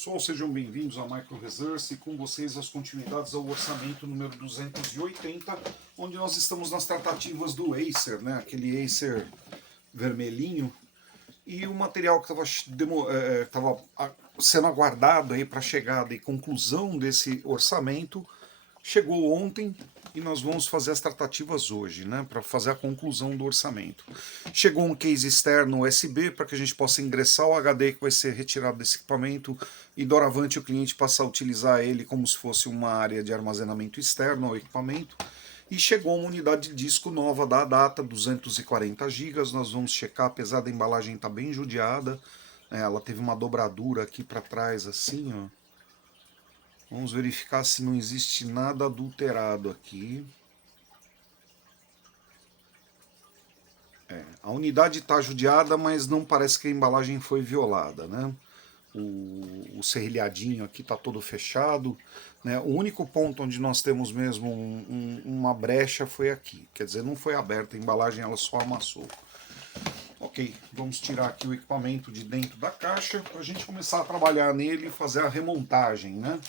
Pessoal, sejam bem-vindos a Micro Resource e com vocês as continuidades ao orçamento número 280, onde nós estamos nas tratativas do Acer, né? Aquele Acer vermelhinho, e o material que estava sendo aguardado aí para chegada e conclusão desse orçamento chegou ontem e nós vamos fazer as tratativas hoje, né, para fazer a conclusão do orçamento. Chegou um case externo USB para que a gente possa ingressar o HD que vai ser retirado desse equipamento e doravante o cliente passa a utilizar ele como se fosse uma área de armazenamento externo ao equipamento. E chegou uma unidade de disco nova da Adata, 240 GB. Nós vamos checar, apesar da embalagem estar bem judiada, né, ela teve uma dobradura aqui para trás assim, ó. Vamos verificar se não existe nada adulterado aqui. A unidade está judiada, mas não parece que a embalagem foi violada, né? O serrilhadinho aqui está todo fechado, né? O único ponto onde nós temos mesmo uma brecha foi aqui. Quer dizer, não foi aberta a embalagem, ela só amassou. Ok, vamos tirar aqui o equipamento de dentro da caixa para a gente começar a trabalhar nele e fazer a remontagem, né?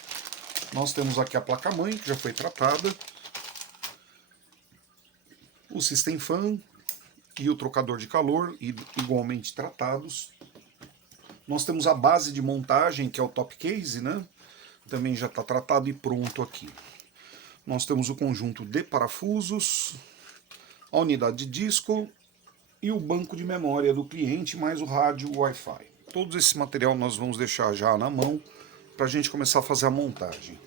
Nós temos aqui a placa-mãe, que já foi tratada, o System Fan e o trocador de calor, igualmente tratados. Nós temos a base de montagem, que é o top case, né? Também já está tratado e pronto aqui. Nós temos o conjunto de parafusos, a unidade de disco e o banco de memória do cliente, mais o rádio Wi-Fi. Todo esse material nós vamos deixar já na mão para a gente começar a fazer a montagem.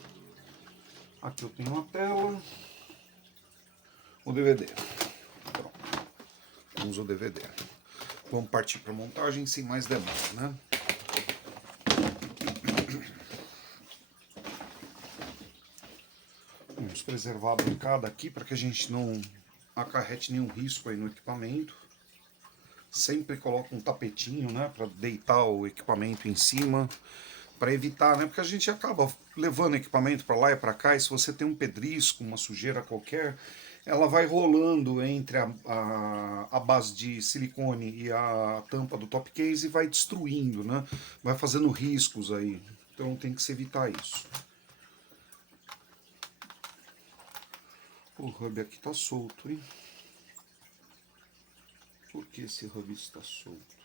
Aqui eu tenho a tela, o DVD. Pronto. Temos o DVD. Vamos partir para a montagem sem mais demora, né? Vamos preservar a bancada aqui para que a gente não acarrete nenhum risco aí no equipamento. Sempre coloca um tapetinho, né, para deitar o equipamento em cima, para evitar, né, porque a gente acaba levando o equipamento para lá e para cá, e se você tem um pedrisco, uma sujeira qualquer, ela vai rolando entre a base de silicone e a tampa do top case e vai destruindo, né, vai fazendo riscos aí, então tem que se evitar isso. O hub aqui está solto, hein? Por que esse hub está solto?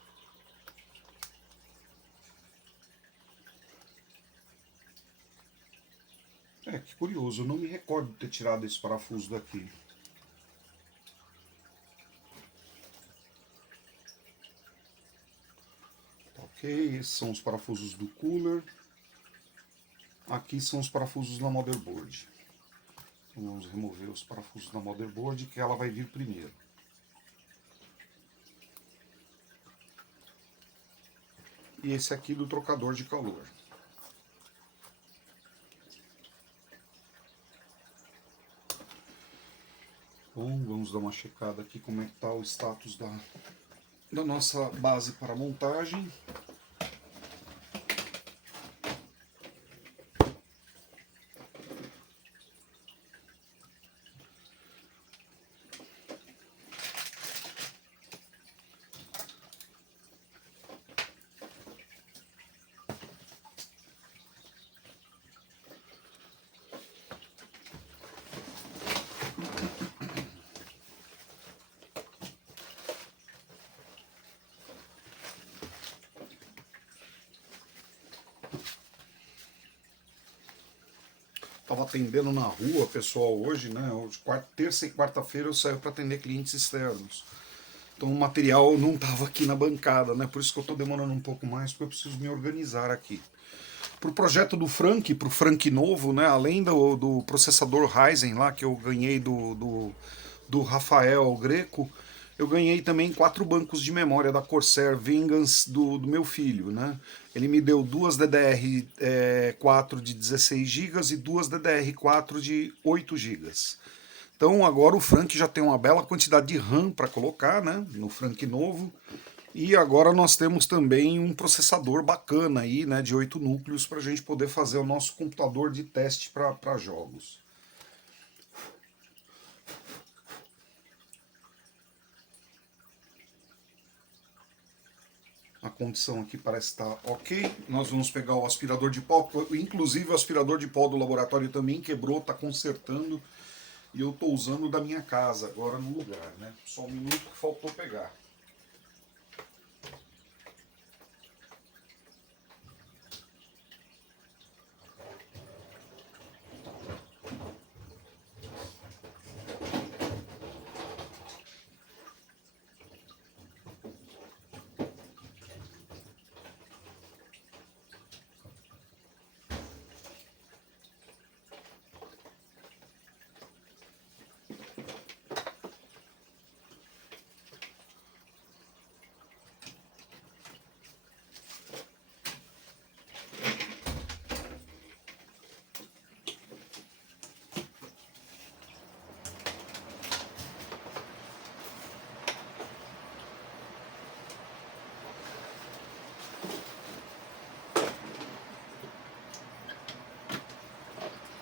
Que curioso, eu não me recordo de ter tirado esse parafuso daqui. Ok, esses são os parafusos do cooler. Aqui são os parafusos na motherboard. Então vamos remover os parafusos da motherboard, que ela vai vir primeiro. E esse aqui do trocador de calor. Bom, vamos dar uma checada aqui como é que está o status da nossa base para montagem. Estava atendendo na rua, pessoal, hoje, né? Hoje, terça e quarta-feira eu saio para atender clientes externos. Então o material não estava aqui na bancada, né? Por isso que eu estou demorando um pouco mais, porque eu preciso me organizar aqui. Para o projeto do Frank, para o Frank novo, né? Além do processador Ryzen lá, que eu ganhei do Rafael Greco, eu ganhei também 4 bancos de memória da Corsair Vengeance do meu filho, né? Ele me deu 2 DDR4 de 16 GB e 2 DDR4 de 8 GB. Então agora o Frank já tem uma bela quantidade de RAM para colocar, né? No Frank novo. E agora nós temos também um processador bacana aí, né? De 8 núcleos para a gente poder fazer o nosso computador de teste para jogos. A condição aqui parece estar ok. Nós vamos pegar o aspirador de pó. Inclusive o aspirador de pó do laboratório também quebrou, está consertando. E eu estou usando da minha casa agora no lugar, né? Só um minuto que faltou pegar.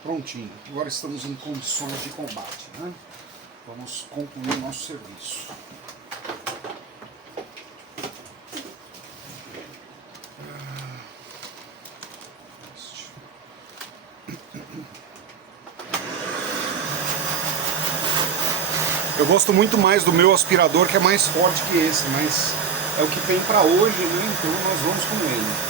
Prontinho, agora estamos em condições de combate, né? Vamos concluir o nosso serviço. Eu gosto muito mais do meu aspirador, que é mais forte que esse, mas é o que tem para hoje, né? Então nós vamos com ele.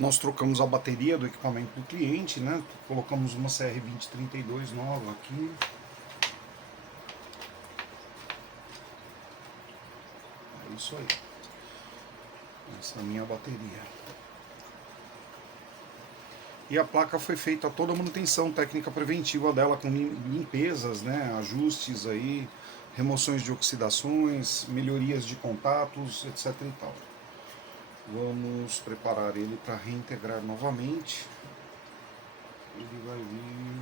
Nós trocamos a bateria do equipamento do cliente, né? Colocamos uma CR2032 nova aqui. É isso aí. Essa é a minha bateria. E a placa foi feita toda a manutenção técnica preventiva dela, com limpezas, né? Ajustes aí, remoções de oxidações, melhorias de contatos, etc e tal. Vamos preparar ele para reintegrar novamente. Ele vai vir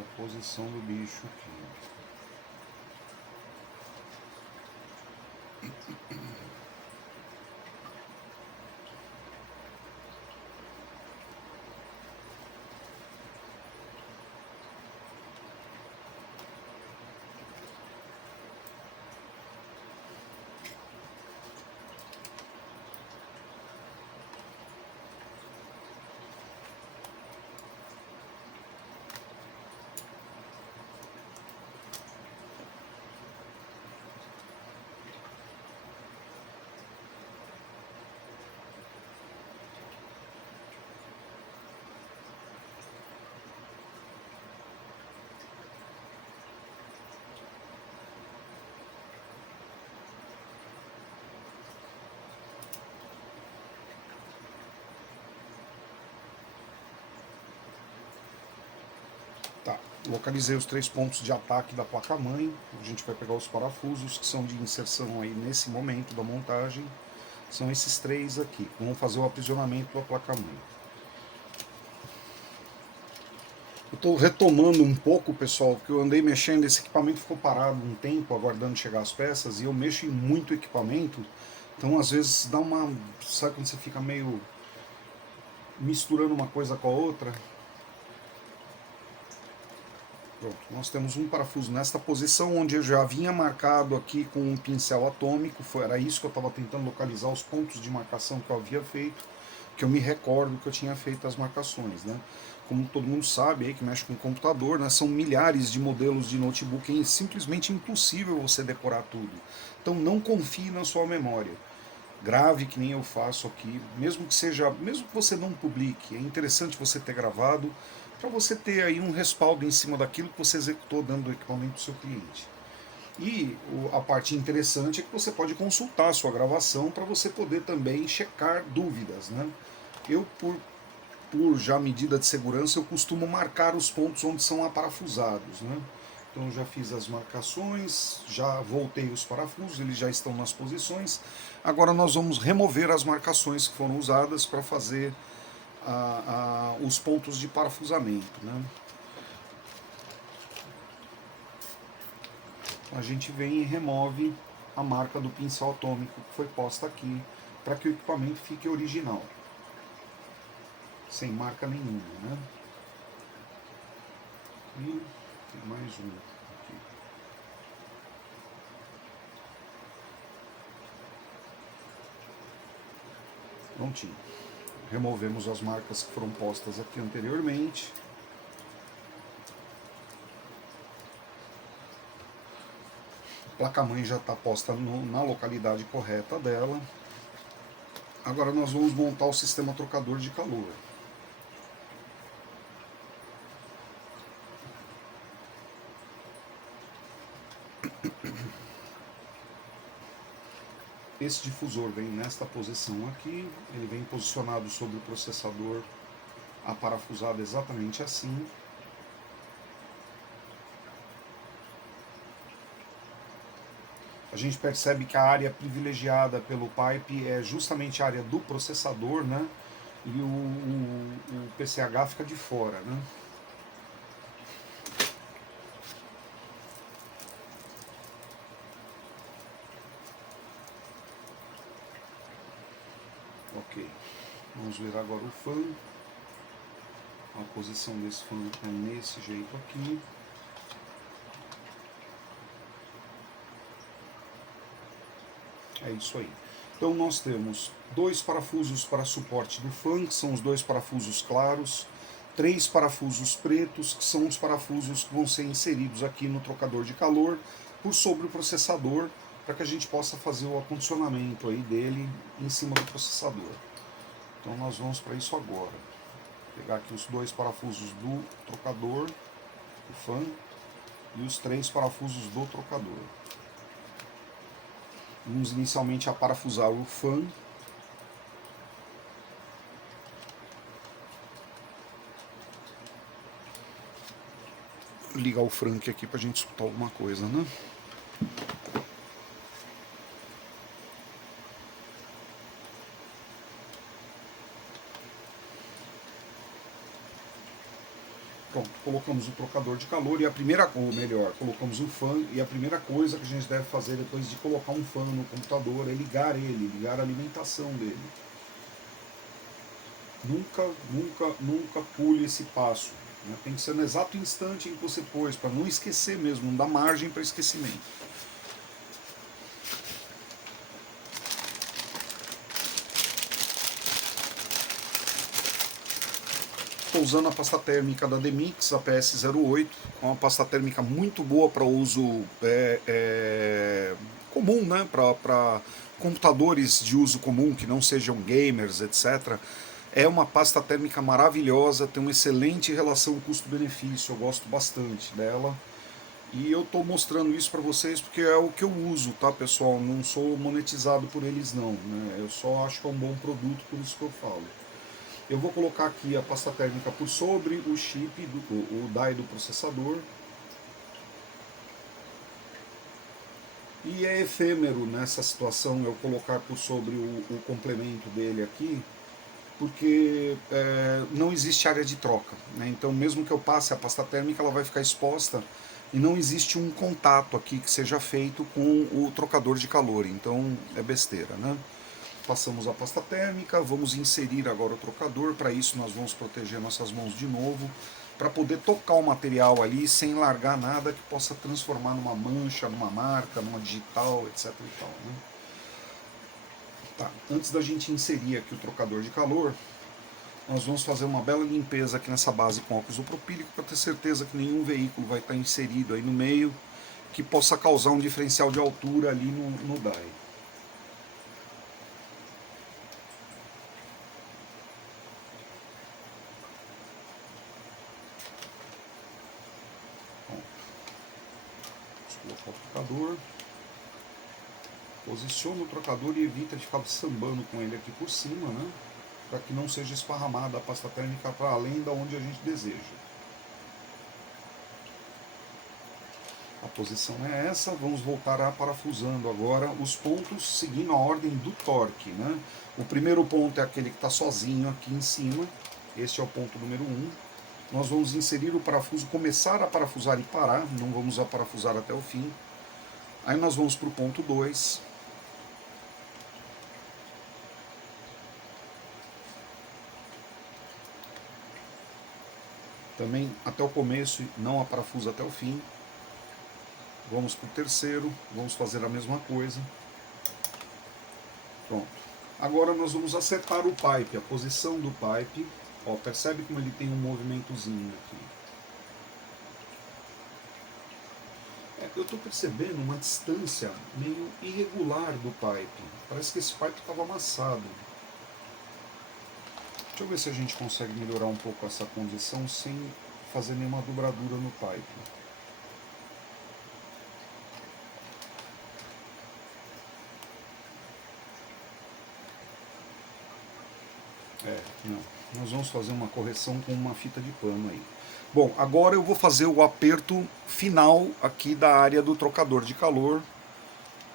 a posição do bicho aqui. Tá, localizei os 3 pontos de ataque da placa-mãe. A gente vai pegar os parafusos que são de inserção aí nesse momento da montagem. São esses 3 aqui. Vamos fazer o aprisionamento da placa-mãe. Eu estou retomando um pouco, pessoal, porque eu andei mexendo, esse equipamento ficou parado um tempo, aguardando chegar as peças, e eu mexo em muito equipamento, então às vezes dá uma... Sabe quando você fica meio misturando uma coisa com a outra. Pronto, nós temos um parafuso nesta posição, onde eu já vinha marcado aqui com um pincel atômico, era isso que eu estava tentando localizar, os pontos de marcação que eu havia feito, que eu me recordo que eu tinha feito as marcações, né? Como todo mundo sabe aí que mexe com o computador, né, são milhares de modelos de notebook, é simplesmente impossível você decorar tudo. Então não confie na sua memória. Grave que nem eu faço aqui, mesmo que você não publique, é interessante você ter gravado para você ter aí um respaldo em cima daquilo que você executou dentro do equipamento do seu cliente. E a parte interessante é que você pode consultar a sua gravação para você poder também checar dúvidas, né? Eu, por já medida de segurança, eu costumo marcar os pontos onde são aparafusados, né? Então já fiz as marcações, já voltei os parafusos, eles já estão nas posições. Agora nós vamos remover as marcações que foram usadas para fazer os pontos de parafusamento, né? A gente vem e remove a marca do pincel atômico que foi posta aqui, para que o equipamento fique original, sem marca nenhuma, né? E tem mais um aqui. Prontinho. Removemos as marcas que foram postas aqui anteriormente. A placa-mãe já está posta na localidade correta dela. Agora nós vamos montar o sistema trocador de calor. Esse difusor vem nesta posição aqui, ele vem posicionado sobre o processador, aparafusado exatamente assim. A gente percebe que a área privilegiada pelo pipe é justamente a área do processador, né? E o PCH fica de fora, né? Ok, vamos ver agora o fan. A posição desse fan é nesse jeito aqui. É isso aí. Então nós temos 2 parafusos para suporte do fan, que são os 2 parafusos claros, 3 parafusos pretos, que são os parafusos que vão ser inseridos aqui no trocador de calor por sobre o processador, para que a gente possa fazer o acondicionamento aí dele em cima do processador. Então nós vamos para isso agora. Vou pegar aqui os 2 parafusos do trocador, do fan, e os 3 parafusos do trocador. Vamos inicialmente a parafusar o fan. Vou ligar o Frank aqui para a gente escutar alguma coisa, né? Pronto, colocamos o trocador de calor e a primeira, ou melhor, colocamos o fan e a primeira coisa que a gente deve fazer depois de colocar um fan no computador é ligar ele, ligar a alimentação dele. Nunca pule esse passo, né? Tem que ser no exato instante em que você pôs, para não esquecer mesmo, não dá margem para esquecimento. Estou usando a pasta térmica da Demix, a PS08, uma pasta térmica muito boa para uso comum, né? Para computadores de uso comum, que não sejam gamers, etc. É uma pasta térmica maravilhosa, tem uma excelente relação custo-benefício, eu gosto bastante dela. E eu estou mostrando isso para vocês porque é o que eu uso, tá, pessoal? Não sou monetizado por eles não, né? Eu só acho que é um bom produto, por isso que eu falo. Eu vou colocar aqui a pasta térmica por sobre o chip, o die do processador. E é efêmero nessa situação eu colocar por sobre o complemento dele aqui, porque não existe área de troca, né? Então mesmo que eu passe a pasta térmica, ela vai ficar exposta e não existe um contato aqui que seja feito com o trocador de calor, então é besteira, né? passamos a pasta térmica, vamos inserir agora o trocador. Para isso nós vamos proteger nossas mãos de novo, para poder tocar o material ali sem largar nada que possa transformar numa mancha, numa marca, numa digital, etc. e tal, né? Tá. Antes da gente inserir aqui o trocador de calor, nós vamos fazer uma bela limpeza aqui nessa base com óxido propílico para ter certeza que nenhum veículo vai estar inserido aí no meio que possa causar um diferencial de altura ali no die. Vamos colocar o trocador. Posiciona o trocador e evita de ficar sambando com ele aqui por cima, né? Para que não seja esparramada a pasta térmica para além da onde a gente deseja. A posição é essa, vamos voltar a parafusando agora os pontos seguindo a ordem do torque, né? O primeiro ponto é aquele que está sozinho aqui em cima, este é o ponto número 1. Nós vamos inserir o parafuso, começar a parafusar e parar, não vamos a parafusar até o fim. Aí nós vamos para o ponto 2. Também até o começo, não a parafusa até o fim. Vamos para o terceiro, vamos fazer a mesma coisa. Pronto. Agora nós vamos acertar o pipe, a posição do pipe. Ó, percebe como ele tem um movimentozinho aqui. Eu estou percebendo uma distância meio irregular do pipe. Parece que esse pipe estava amassado. Deixa eu ver se a gente consegue melhorar um pouco essa condição sem fazer nenhuma dobradura no pipe. Não. Nós vamos fazer uma correção com uma fita de pano aí. Bom, agora eu vou fazer o aperto final aqui da área do trocador de calor,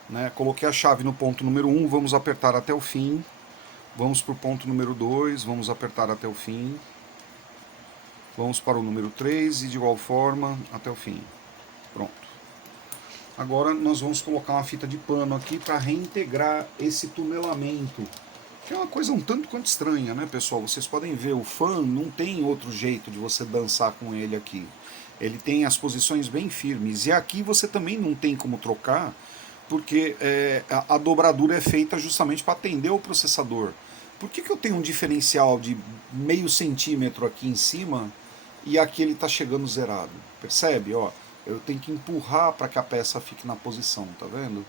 né? Coloquei a chave no ponto número 1, vamos apertar até o fim. Vamos para o ponto número 2, vamos apertar até o fim. Vamos para o número 3 e de igual forma até o fim. Pronto. Agora nós vamos colocar uma fita de pano aqui para reintegrar esse tunelamento, que é uma coisa um tanto quanto estranha, né, pessoal? Vocês podem ver, o fan não tem outro jeito de você dançar com ele aqui. Ele tem as posições bem firmes. E aqui você também não tem como trocar, porque a dobradura é feita justamente para atender o processador. Por que eu tenho um diferencial de meio centímetro aqui em cima e aqui ele está chegando zerado? Percebe? Ó, eu tenho que empurrar para que a peça fique na posição, tá vendo?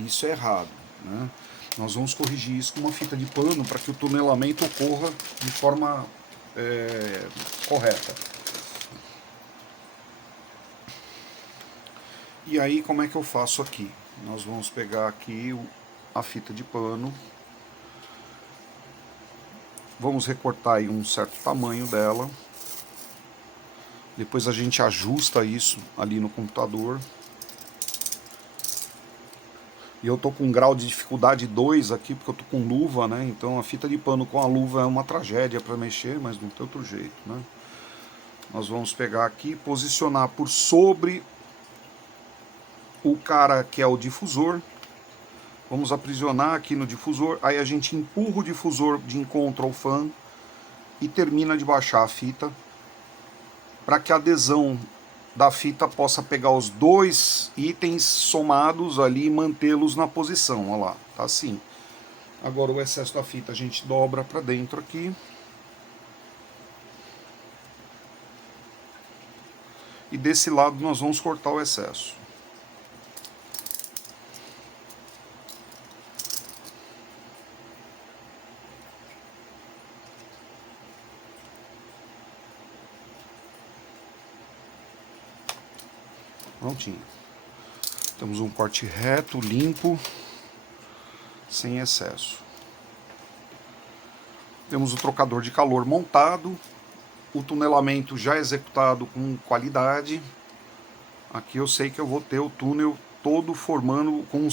Isso é errado, né? Nós vamos corrigir isso com uma fita de pano para que o tunelamento ocorra de forma correta. E aí como é que eu faço aqui? Nós vamos pegar aqui a fita de pano, vamos recortar aí um certo tamanho dela, depois a gente ajusta isso ali no computador. E eu tô com um grau de dificuldade 2 aqui, porque eu tô com luva, né? Então a fita de pano com a luva é uma tragédia para mexer, mas não tem outro jeito, né? Nós vamos pegar aqui, posicionar por sobre o cara que é o difusor. Vamos aprisionar aqui no difusor, aí a gente empurra o difusor de encontro ao fan e termina de baixar a fita, para que a adesão da fita possa pegar os dois itens somados ali e mantê-los na posição. Olha lá, tá assim. Agora o excesso da fita a gente dobra para dentro aqui. E desse lado nós vamos cortar o excesso. Prontinho. Temos um corte reto, limpo, sem excesso. Temos o trocador de calor montado, o tunelamento já executado com qualidade. Aqui eu sei que eu vou ter o túnel todo formando, com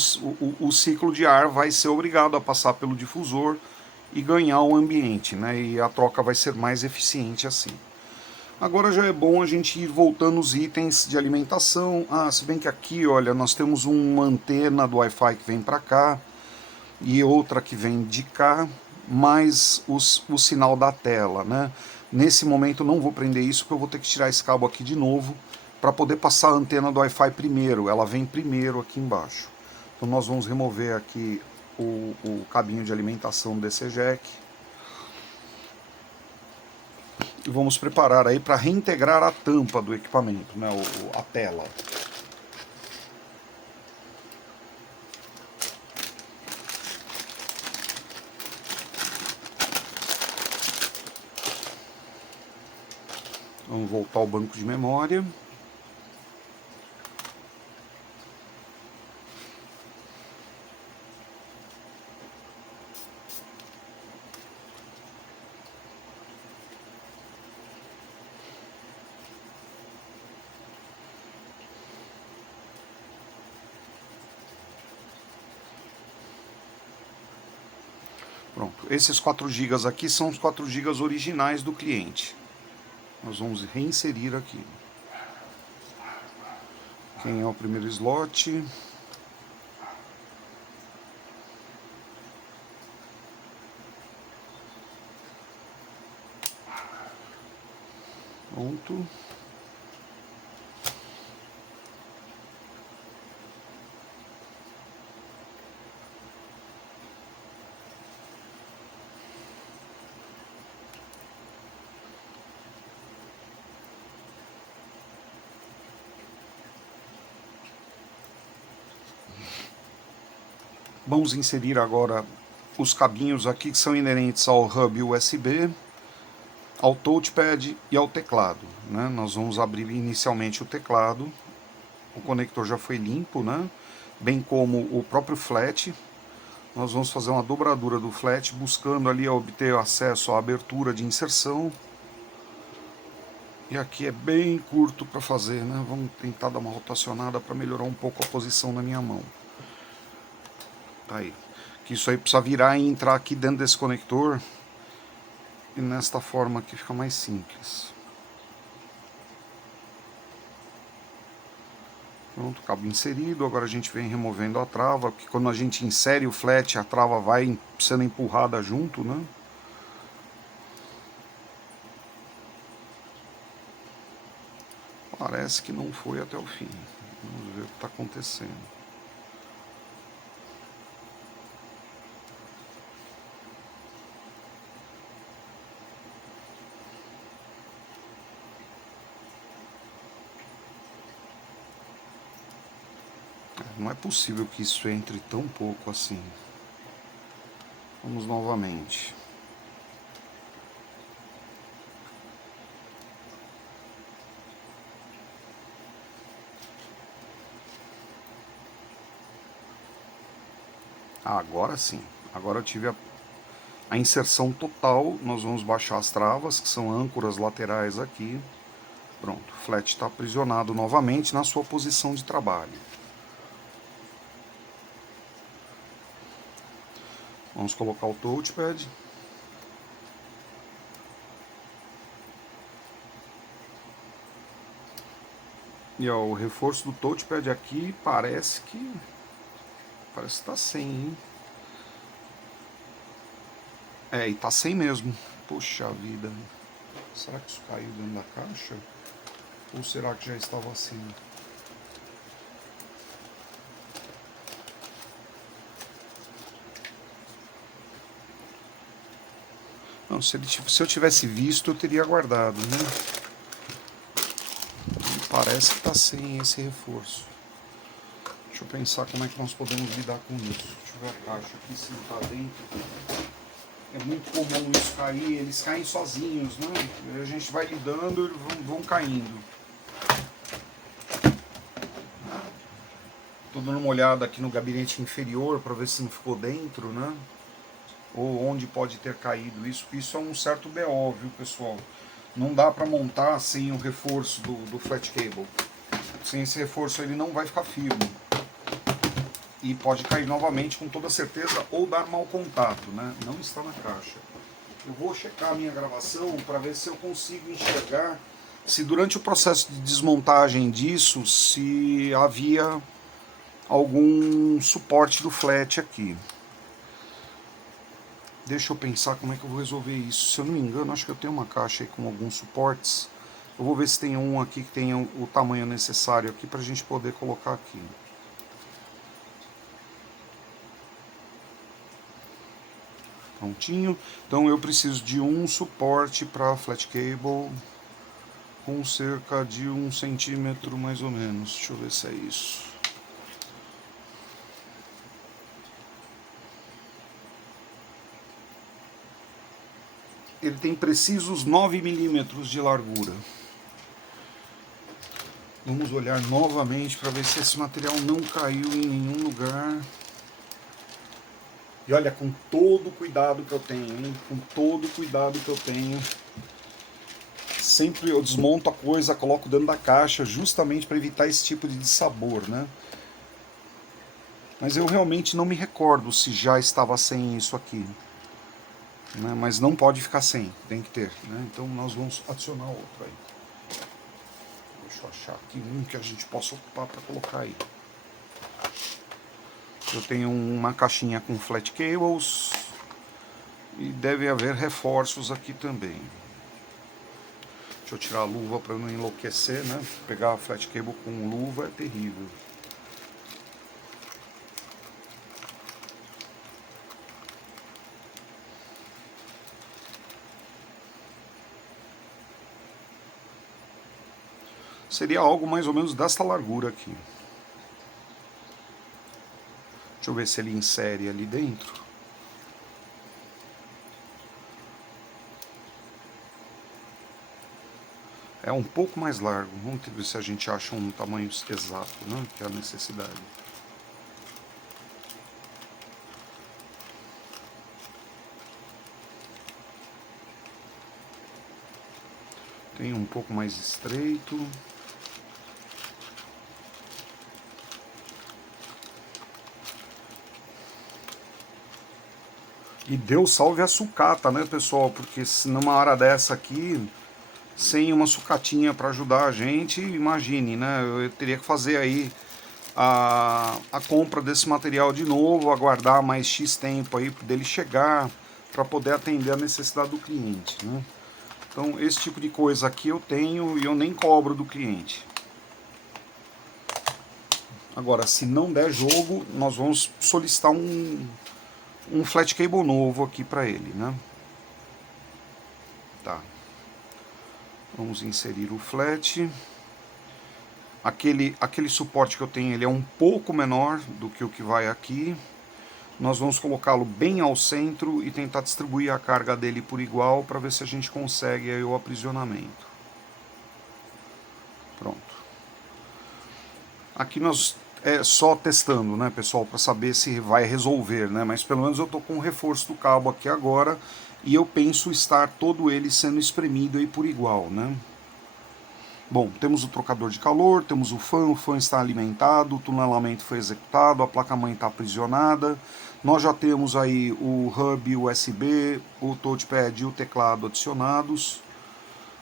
o ciclo de ar vai ser obrigado a passar pelo difusor e ganhar o ambiente, né? E a troca vai ser mais eficiente assim. Agora já é bom a gente ir voltando os itens de alimentação. Se bem que aqui, olha, nós temos uma antena do Wi-Fi que vem para cá. e outra que vem de cá, mais o sinal da tela, né? Nesse momento não vou prender isso, porque eu vou ter que tirar esse cabo aqui de novo para poder passar a antena do Wi-Fi primeiro. Ela vem primeiro aqui embaixo. Então nós vamos remover aqui o cabinho de alimentação do DC Jack. E vamos preparar aí para reintegrar a tampa do equipamento, né? A tela. Vamos voltar ao banco de memória. Pronto, esses 4 GB aqui são os 4 GB originais do cliente. Nós vamos reinserir aqui. Quem é o primeiro slot? Pronto. Vamos inserir agora os cabinhos aqui que são inerentes ao hub USB, ao touchpad e ao teclado, né? Nós vamos abrir inicialmente o teclado, o conector já foi limpo, né? Bem como o próprio flat. Nós vamos fazer uma dobradura do flat, buscando ali obter acesso à abertura de inserção. E aqui é bem curto para fazer, né? Vamos tentar dar uma rotacionada para melhorar um pouco a posição na minha mão. Tá aí. Que isso aí precisa virar e entrar aqui dentro desse conector. E nesta forma aqui fica mais simples. Pronto, cabo inserido. Agora a gente vem removendo a trava, porque quando a gente insere o flat, a trava vai sendo empurrada junto, né? Parece que não foi até o fim. Vamos ver o que está acontecendo. Não é possível que isso entre tão pouco assim. Vamos novamente. Agora sim. Agora eu tive a inserção total. Nós vamos baixar as travas, que são âncoras laterais aqui. Pronto, o flat está aprisionado novamente na sua posição de trabalho. Vamos colocar o touchpad. E ó, o reforço do touchpad aqui parece que tá sem, hein? É, e tá sem mesmo. Poxa vida. Será que isso caiu dentro da caixa? Ou será que já estava assim? Não, se eu tivesse visto, eu teria guardado, né? Parece que está sem esse reforço. Deixa eu pensar como é que nós podemos lidar com isso. Deixa eu ver a caixa aqui, se não está dentro. É muito comum isso cair, eles caem sozinhos, né? A gente vai lidando e eles vão caindo. Estou dando uma olhada aqui no gabinete inferior para ver se não ficou dentro, né? Ou onde pode ter caído isso. Isso é um certo BO, viu, pessoal? Não dá para montar sem o reforço do flat cable. Sem esse reforço ele não vai ficar firme. E pode cair novamente com toda certeza ou dar mau contato, né? Não está na caixa. Eu vou checar a minha gravação para ver se eu consigo enxergar se durante o processo de desmontagem disso, se havia algum suporte do flat aqui. Deixa eu pensar como é que eu vou resolver isso. Se eu não me engano, acho que eu tenho uma caixa aí com alguns suportes. Eu vou ver se tem um aqui que tenha o tamanho necessário aqui para a gente poder colocar aqui. Prontinho. Então eu preciso de um suporte para flat cable com cerca de 1 centímetro mais ou menos. Deixa eu ver se é isso. Ele tem precisos 9 milímetros de largura. Vamos olhar novamente para ver se esse material não caiu em nenhum lugar. E olha, com todo o cuidado que eu tenho, hein? Com todo o cuidado que eu tenho. Sempre eu desmonto a coisa, coloco dentro da caixa, justamente para evitar esse tipo de dissabor, né? Mas eu realmente não me recordo se já estava sem isso aqui. Né? Mas não pode ficar sem, tem que ter. Né? Então nós vamos adicionar outro aí. Deixa eu achar aqui um que a gente possa ocupar para colocar aí. Eu tenho uma caixinha com flat cables e deve haver reforços aqui também. Deixa eu tirar a luva para não enlouquecer, né? Pegar a flat cable com luva é terrível. Seria algo mais ou menos desta largura aqui. Deixa eu ver se ele insere ali dentro. É um pouco mais largo. Vamos ver se a gente acha um tamanho exato, né? Que é a necessidade. Tem um pouco mais estreito. E Deus salve a sucata, né, pessoal? Porque se numa hora dessa aqui, sem uma sucatinha para ajudar a gente, imagine, né? Eu teria que fazer aí a compra desse material de novo, aguardar mais X tempo aí dele chegar, para poder atender a necessidade do cliente, né? Então, esse tipo de coisa aqui eu tenho e eu nem cobro do cliente. Agora, se não der jogo, nós vamos solicitar um flat cable novo aqui para ele, né? Tá. Vamos inserir o flat. Aquele suporte que eu tenho, ele é um pouco menor do que o que vai aqui. Nós vamos colocá-lo bem ao centro e tentar distribuir a carga dele por igual para ver se a gente consegue aí o aprisionamento. Pronto. Aqui nós só testando, né, pessoal, para saber se vai resolver, né? Mas pelo menos eu estou com o reforço do cabo aqui agora e eu penso estar todo ele sendo espremido aí por igual, né? Bom, temos o trocador de calor, temos o fã está alimentado, o tunelamento foi executado, a placa-mãe está aprisionada. Nós já temos aí o hub USB, o touchpad e o teclado adicionados.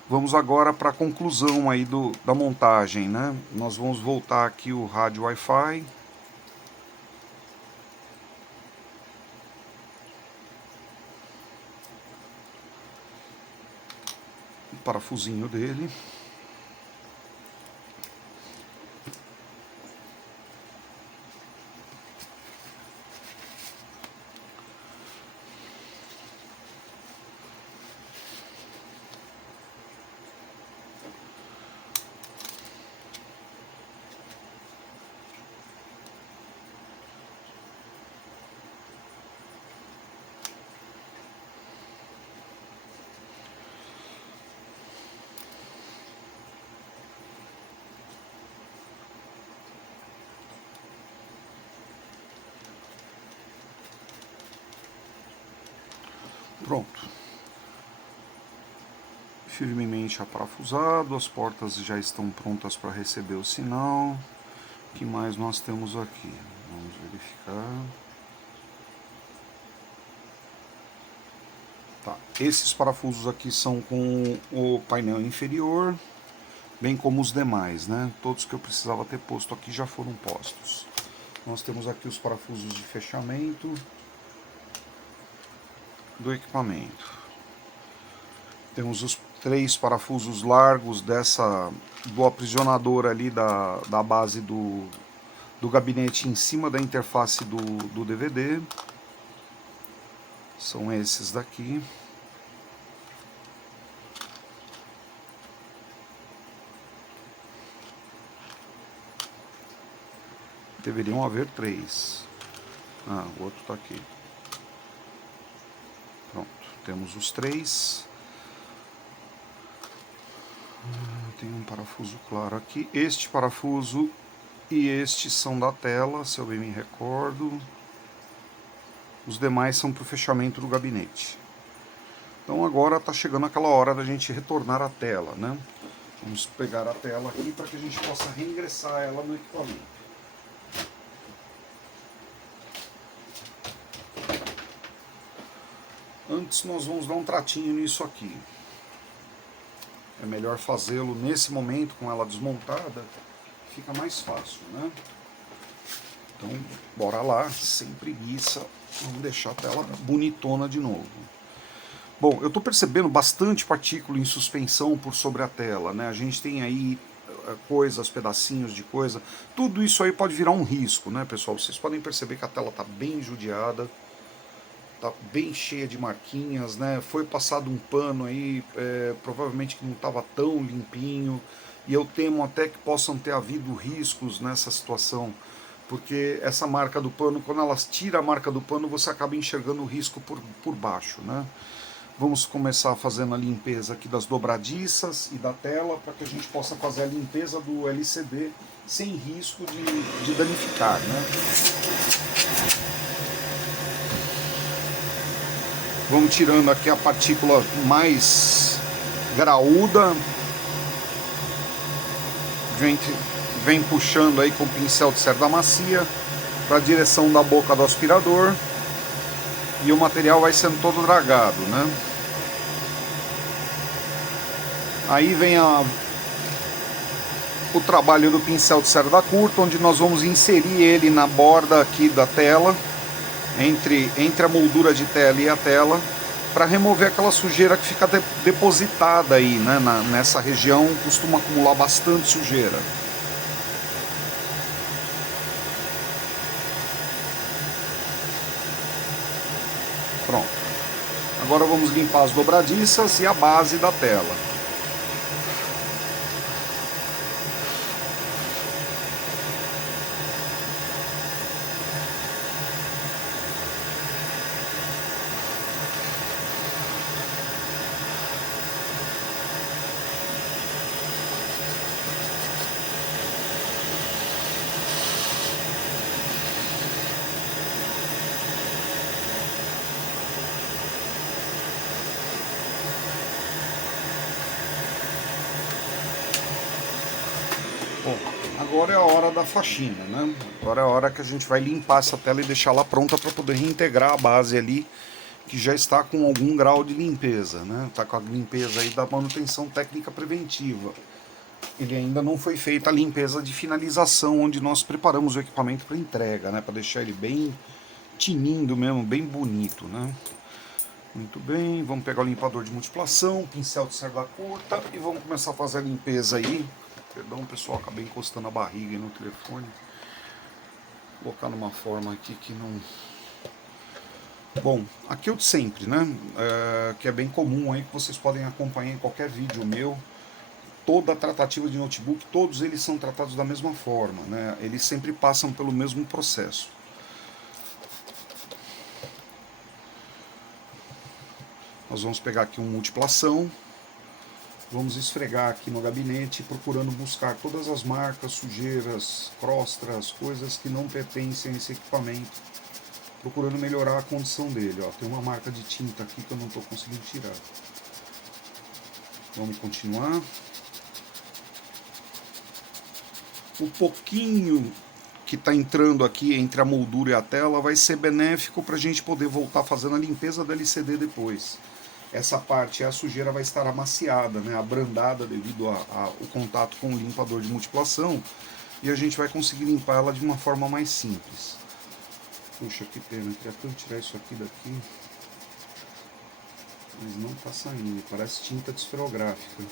Vamos agora para a conclusão aí da montagem, né? Nós vamos voltar aqui o rádio Wi-Fi. O parafusinho dele. Pronto. Firmemente aparafusado, as portas já estão prontas para receber o sinal. O que mais nós temos aqui? Vamos verificar. Tá. Esses parafusos aqui são com o painel inferior, bem como os demais, né? Todos que eu precisava ter posto aqui já foram postos. Nós temos aqui os parafusos de fechamento. do equipamento. Temos os 3 parafusos largos do aprisionador ali da base do gabinete em cima da interface do DVD. São esses daqui. Deveriam haver 3. Ah, o outro está aqui. Pronto, temos os 3. Tem um parafuso claro aqui. Este parafuso e este são da tela, se eu bem me recordo. Os demais são para o fechamento do gabinete. Então agora está chegando aquela hora da gente retornar a tela, né? Vamos pegar a tela aqui para que a gente possa reingressar ela no equipamento. Antes nós vamos dar um tratinho nisso aqui. É melhor fazê-lo nesse momento com ela desmontada, fica mais fácil, né? Então, bora lá, sem preguiça, vamos deixar a tela bonitona de novo. Bom, eu estou percebendo bastante partícula em suspensão por sobre a tela, né? A gente tem aí coisas, pedacinhos de coisa, tudo isso aí pode virar um risco, né, pessoal? Vocês podem perceber que a tela está bem judiada, tá bem cheia de marquinhas, né? Foi passado um pano aí, provavelmente que não estava tão limpinho, e eu temo até que possam ter havido riscos nessa situação, porque essa marca do pano, quando elas tiram a marca do pano, você acaba enxergando o risco por baixo, né? Vamos começar fazendo a limpeza aqui das dobradiças e da tela, para que a gente possa fazer a limpeza do LCD sem risco de danificar, né? Vamos tirando aqui a partícula mais graúda. A gente vem puxando aí com o pincel de cerda macia para a direção da boca do aspirador. E o material vai sendo todo dragado, né? Aí vem o trabalho do pincel de cerda curta, onde nós vamos inserir ele na borda aqui da tela, entre a moldura de tela e a tela, para remover aquela sujeira que fica depositada aí, né? Nessa região costuma acumular bastante sujeira. Pronto. Agora vamos limpar as dobradiças e a base da tela. Bom, agora é a hora da faxina, né? Agora é a hora que a gente vai limpar essa tela e deixar ela pronta para poder reintegrar a base ali, que já está com algum grau de limpeza, né? Está com a limpeza aí da manutenção técnica preventiva. Ele ainda não foi feita a limpeza de finalização, onde nós preparamos o equipamento para entrega, né? Para deixar ele bem tinindo mesmo, bem bonito, né? Muito bem, vamos pegar o limpador de multiplação, pincel de cerda curta e vamos começar a fazer a limpeza aí. Perdão, pessoal, acabei encostando a barriga aí no telefone. Vou colocar numa forma aqui que não... Bom, aqui é o de sempre, né? Que é bem comum aí, que vocês podem acompanhar em qualquer vídeo meu. Toda a tratativa de notebook, todos eles são tratados da mesma forma, né? Eles sempre passam pelo mesmo processo. Nós vamos pegar aqui um multiplação. Vamos esfregar aqui no gabinete, procurando buscar todas as marcas, sujeiras, crostras, coisas que não pertencem a esse equipamento, procurando melhorar a condição dele. Ó, tem uma marca de tinta aqui que eu não estou conseguindo tirar. Vamos continuar. O pouquinho que está entrando aqui entre a moldura e a tela vai ser benéfico para a gente poder voltar fazendo a limpeza do LCD depois. Essa parte, a sujeira vai estar amaciada, né, abrandada devido ao contato com o limpador de multiplação, e a gente vai conseguir limpar ela de uma forma mais simples. Puxa, que pena, queria tanto tirar isso aqui daqui. Mas não tá saindo, parece tinta disferográfica.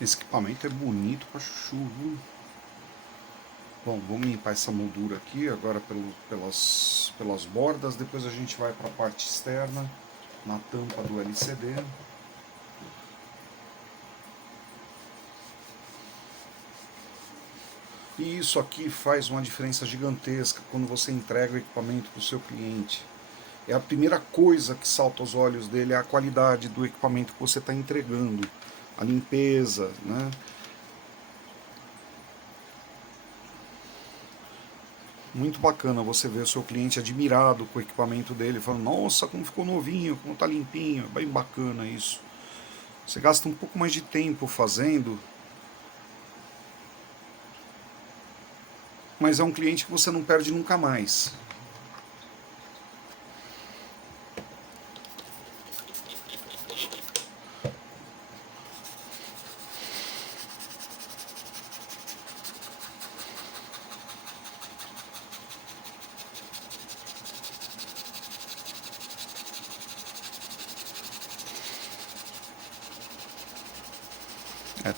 Esse equipamento é bonito pra chuchu, viu? Bom, vamos limpar essa moldura aqui agora pelas bordas, depois a gente vai para a parte externa, na tampa do LCD. E isso aqui faz uma diferença gigantesca quando você entrega o equipamento para o seu cliente. É a primeira coisa que salta aos olhos dele, é a qualidade do equipamento que você está entregando, a limpeza, né? Muito bacana você ver o seu cliente admirado com o equipamento dele, falando, nossa, como ficou novinho, como tá limpinho, bem bacana isso. Você gasta um pouco mais de tempo fazendo, mas é um cliente que você não perde nunca mais.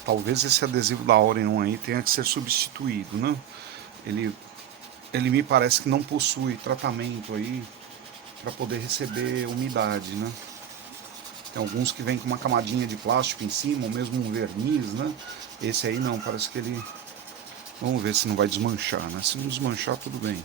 Talvez esse adesivo da Orion aí tenha que ser substituído, né? Ele me parece que não possui tratamento aí para poder receber umidade, né? Tem alguns que vem com uma camadinha de plástico em cima, ou mesmo um verniz, né? Esse aí não, parece que ele... Vamos ver se não vai desmanchar, né? Se não desmanchar, tudo bem.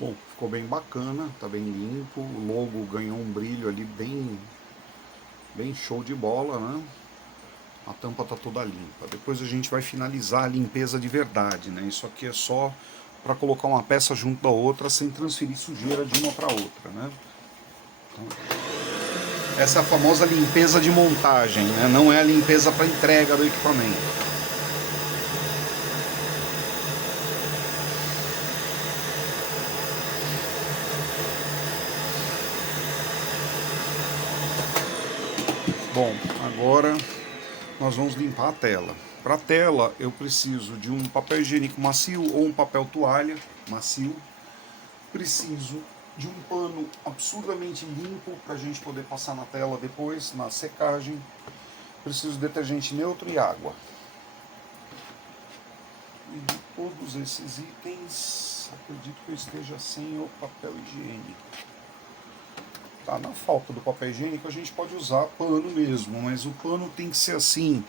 Bom, ficou bem bacana, tá bem limpo, o logo ganhou um brilho ali bem show de bola, né? A tampa tá toda limpa. Depois a gente vai finalizar a limpeza de verdade, né? Isso aqui é só para colocar uma peça junto da outra sem transferir sujeira de uma para outra, né? Então, essa é a famosa limpeza de montagem, né? Não é a limpeza para entrega do equipamento. Bom, agora nós vamos limpar a tela. Para a tela eu preciso de um papel higiênico macio ou um papel toalha macio. Preciso de um pano absurdamente limpo para a gente poder passar na tela depois, na secagem. Preciso de detergente neutro e água. E de todos esses itens, acredito que eu esteja sem o papel higiênico. Tá, na falta do papel higiênico a gente pode usar pano mesmo, mas o pano tem que ser assim,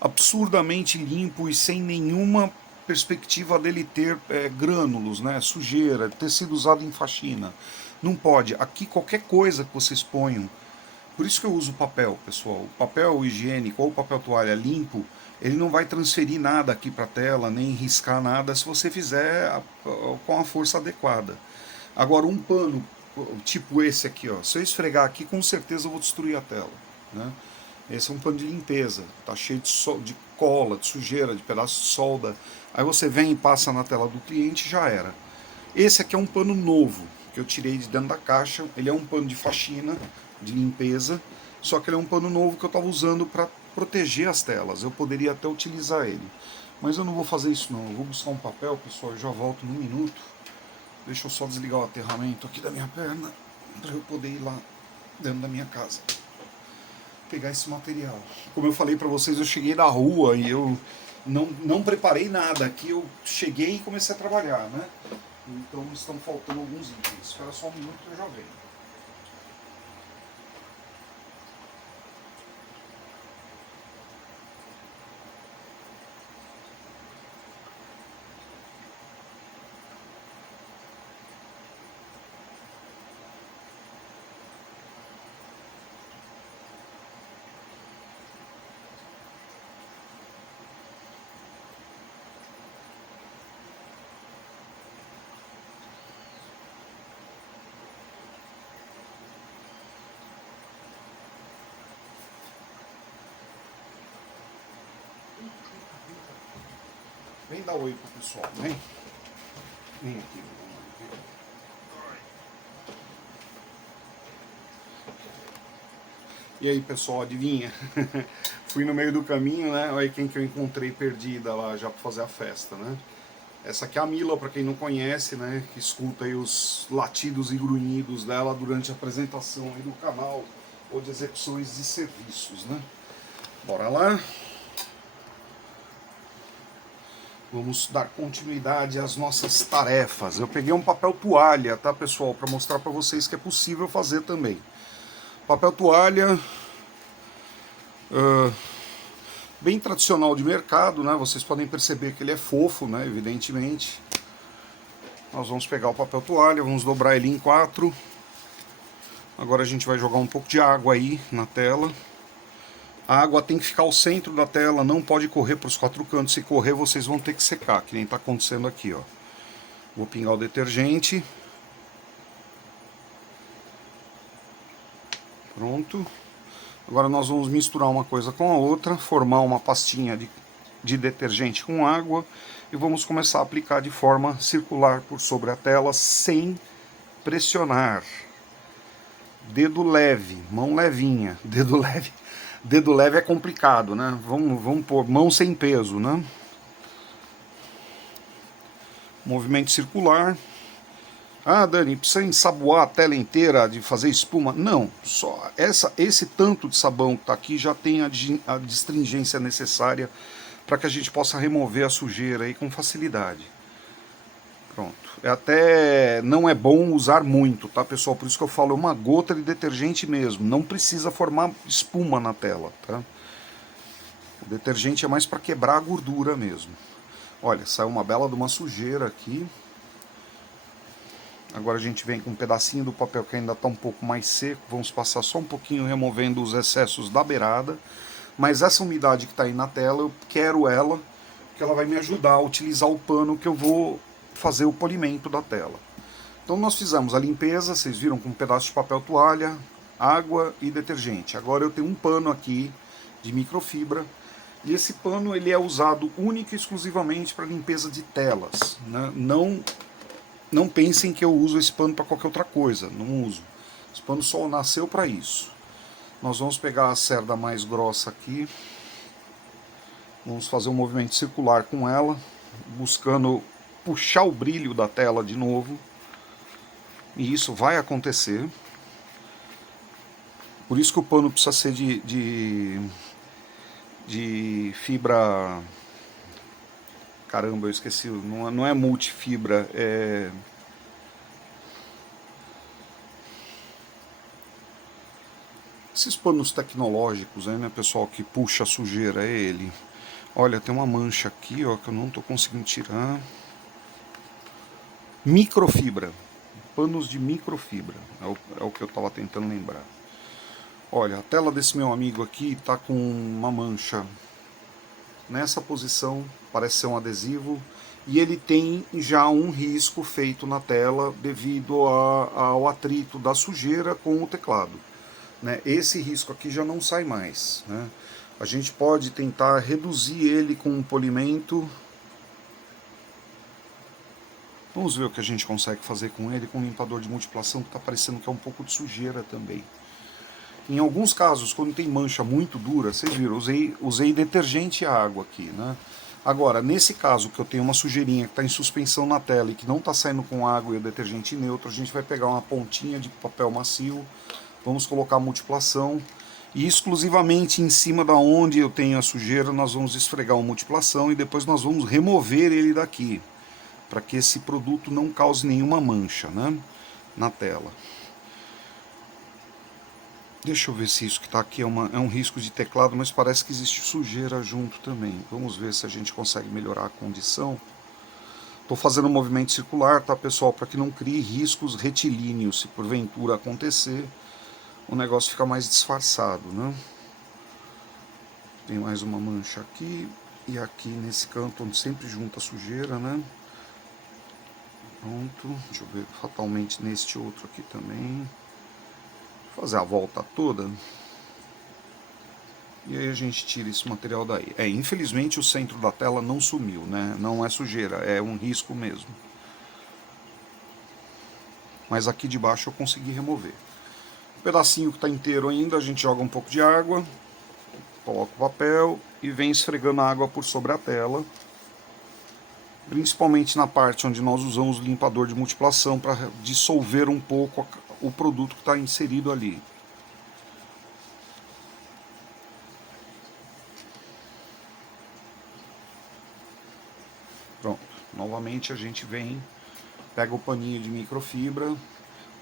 absurdamente limpo e sem nenhuma perspectiva dele ter grânulos, né, sujeira, ter sido usado em faxina. Não pode. Aqui qualquer coisa que vocês ponham, por isso que eu uso papel, pessoal. O papel higiênico ou papel toalha limpo, ele não vai transferir nada aqui para a tela, nem riscar nada se você fizer com a força adequada. Agora, um pano tipo esse aqui, ó, se eu esfregar aqui, com certeza eu vou destruir a tela, né? Esse é um pano de limpeza, tá cheio de cola, de sujeira, de pedaço de solda. Aí você vem e passa na tela do cliente e já era. Esse aqui é um pano novo, que eu tirei de dentro da caixa. Ele é um pano de faxina, de limpeza, só que ele é um pano novo que eu estava usando para proteger as telas. Eu poderia até utilizar ele, mas eu não vou fazer isso não. Eu vou buscar um papel, pessoal, eu já volto num minuto. Deixa eu só desligar o aterramento aqui da minha perna, para eu poder ir lá dentro da minha casa pegar esse material. Como eu falei para vocês, eu cheguei da rua e eu não preparei nada. Aqui eu cheguei e comecei a trabalhar, né? Então estão faltando alguns itens. Espera só um minuto que eu já venho. Vem dar oi pro pessoal, vem. Vem aqui. E aí, pessoal, adivinha? Fui no meio do caminho, né? Olha quem que eu encontrei perdida lá já para fazer a festa, né? Essa aqui é a Mila, para quem não conhece, né? Que escuta aí os latidos e grunhidos dela durante a apresentação aí do canal ou de execuções de serviços, né? Bora lá. Vamos dar continuidade às nossas tarefas. Eu peguei um papel toalha, tá, pessoal? Para mostrar para vocês que é possível fazer também. Papel toalha, bem tradicional de mercado, né? Vocês podem perceber que ele é fofo, né? Evidentemente. Nós vamos pegar o papel toalha, vamos dobrar ele em 4. Agora a gente vai jogar um pouco de água aí na tela. A água tem que ficar ao centro da tela, não pode correr para os 4 cantos. Se correr, vocês vão ter que secar, que nem está acontecendo aqui, ó. Vou pingar o detergente. Pronto. Agora nós vamos misturar uma coisa com a outra, formar uma pastinha de detergente com água e vamos começar a aplicar de forma circular por sobre a tela sem pressionar. Dedo leve, mão levinha, dedo leve. Dedo leve é complicado, né? Vamos pôr mão sem peso, né? Movimento circular. Ah, Dani, precisa ensaboar a tela inteira de fazer espuma? Não, só esse tanto de sabão que está aqui já tem a distringência necessária para que a gente possa remover a sujeira aí com facilidade. Pronto. Até não é bom usar muito, tá, pessoal? Por isso que eu falo, é uma gota de detergente mesmo. Não precisa formar espuma na tela, tá? O detergente é mais para quebrar a gordura mesmo. Olha, saiu uma bela de uma sujeira aqui. Agora a gente vem com um pedacinho do papel que ainda está um pouco mais seco. Vamos passar só um pouquinho removendo os excessos da beirada. Mas essa umidade que está aí na tela, eu quero ela, porque ela vai me ajudar a utilizar o pano que eu vou fazer o polimento da tela. Então nós fizemos a limpeza, vocês viram, com um pedaço de papel toalha, água e detergente. Agora eu tenho um pano aqui de microfibra. E esse pano ele é usado única e exclusivamente para limpeza de telas, né? Não pensem que eu uso esse pano para qualquer outra coisa, não uso. Esse pano só nasceu para isso. Nós vamos pegar a cerda mais grossa aqui, vamos fazer um movimento circular com ela, buscando puxar o brilho da tela de novo, e isso vai acontecer. Por isso que o pano precisa ser de fibra... Caramba, eu esqueci, não é multifibra, é... Esses panos tecnológicos aí, né, pessoal, que puxa a sujeira, é ele. Olha, tem uma mancha aqui, ó, que eu não tô conseguindo tirar. Microfibra. Panos de microfibra, é o que eu tava tentando lembrar. Olha, a tela desse meu amigo aqui tá com uma mancha nessa posição, parece ser um adesivo, e ele tem já um risco feito na tela devido ao atrito da sujeira com o teclado, né? Esse risco aqui já não sai mais, né? A gente pode tentar reduzir ele com um polimento. Vamos ver o que a gente consegue fazer com ele, com um limpador de multiplação, que está parecendo que é um pouco de sujeira também. Em alguns casos, quando tem mancha muito dura, vocês viram, usei detergente e água aqui, né? Agora, nesse caso que eu tenho uma sujeirinha que está em suspensão na tela e que não está saindo com água e o detergente neutro, a gente vai pegar uma pontinha de papel macio, vamos colocar a multiplação e exclusivamente em cima da onde eu tenho a sujeira nós vamos esfregar uma multiplação e depois nós vamos remover ele daqui, para que esse produto não cause nenhuma mancha, né, na tela. Deixa eu ver se isso que está aqui é um risco de teclado, mas parece que existe sujeira junto também. Vamos ver se a gente consegue melhorar a condição. Estou fazendo um movimento circular, tá, pessoal? Para que não crie riscos retilíneos. Se porventura acontecer, o negócio fica mais disfarçado, né? Tem mais uma mancha aqui. E aqui nesse canto, onde sempre junta a sujeira, né? Pronto. Deixa eu ver fatalmente neste outro aqui também. Fazer a volta toda e aí a gente tira esse material daí. Infelizmente o centro da tela não sumiu, né? Não é sujeira, é um risco mesmo. Mas aqui de baixo eu consegui remover. O pedacinho que está inteiro ainda, a gente joga um pouco de água, coloca o papel e vem esfregando a água por sobre a tela. Principalmente na parte onde nós usamos o limpador de multiplação para dissolver um pouco o produto que está inserido ali. Pronto, novamente a gente vem, pega o paninho de microfibra,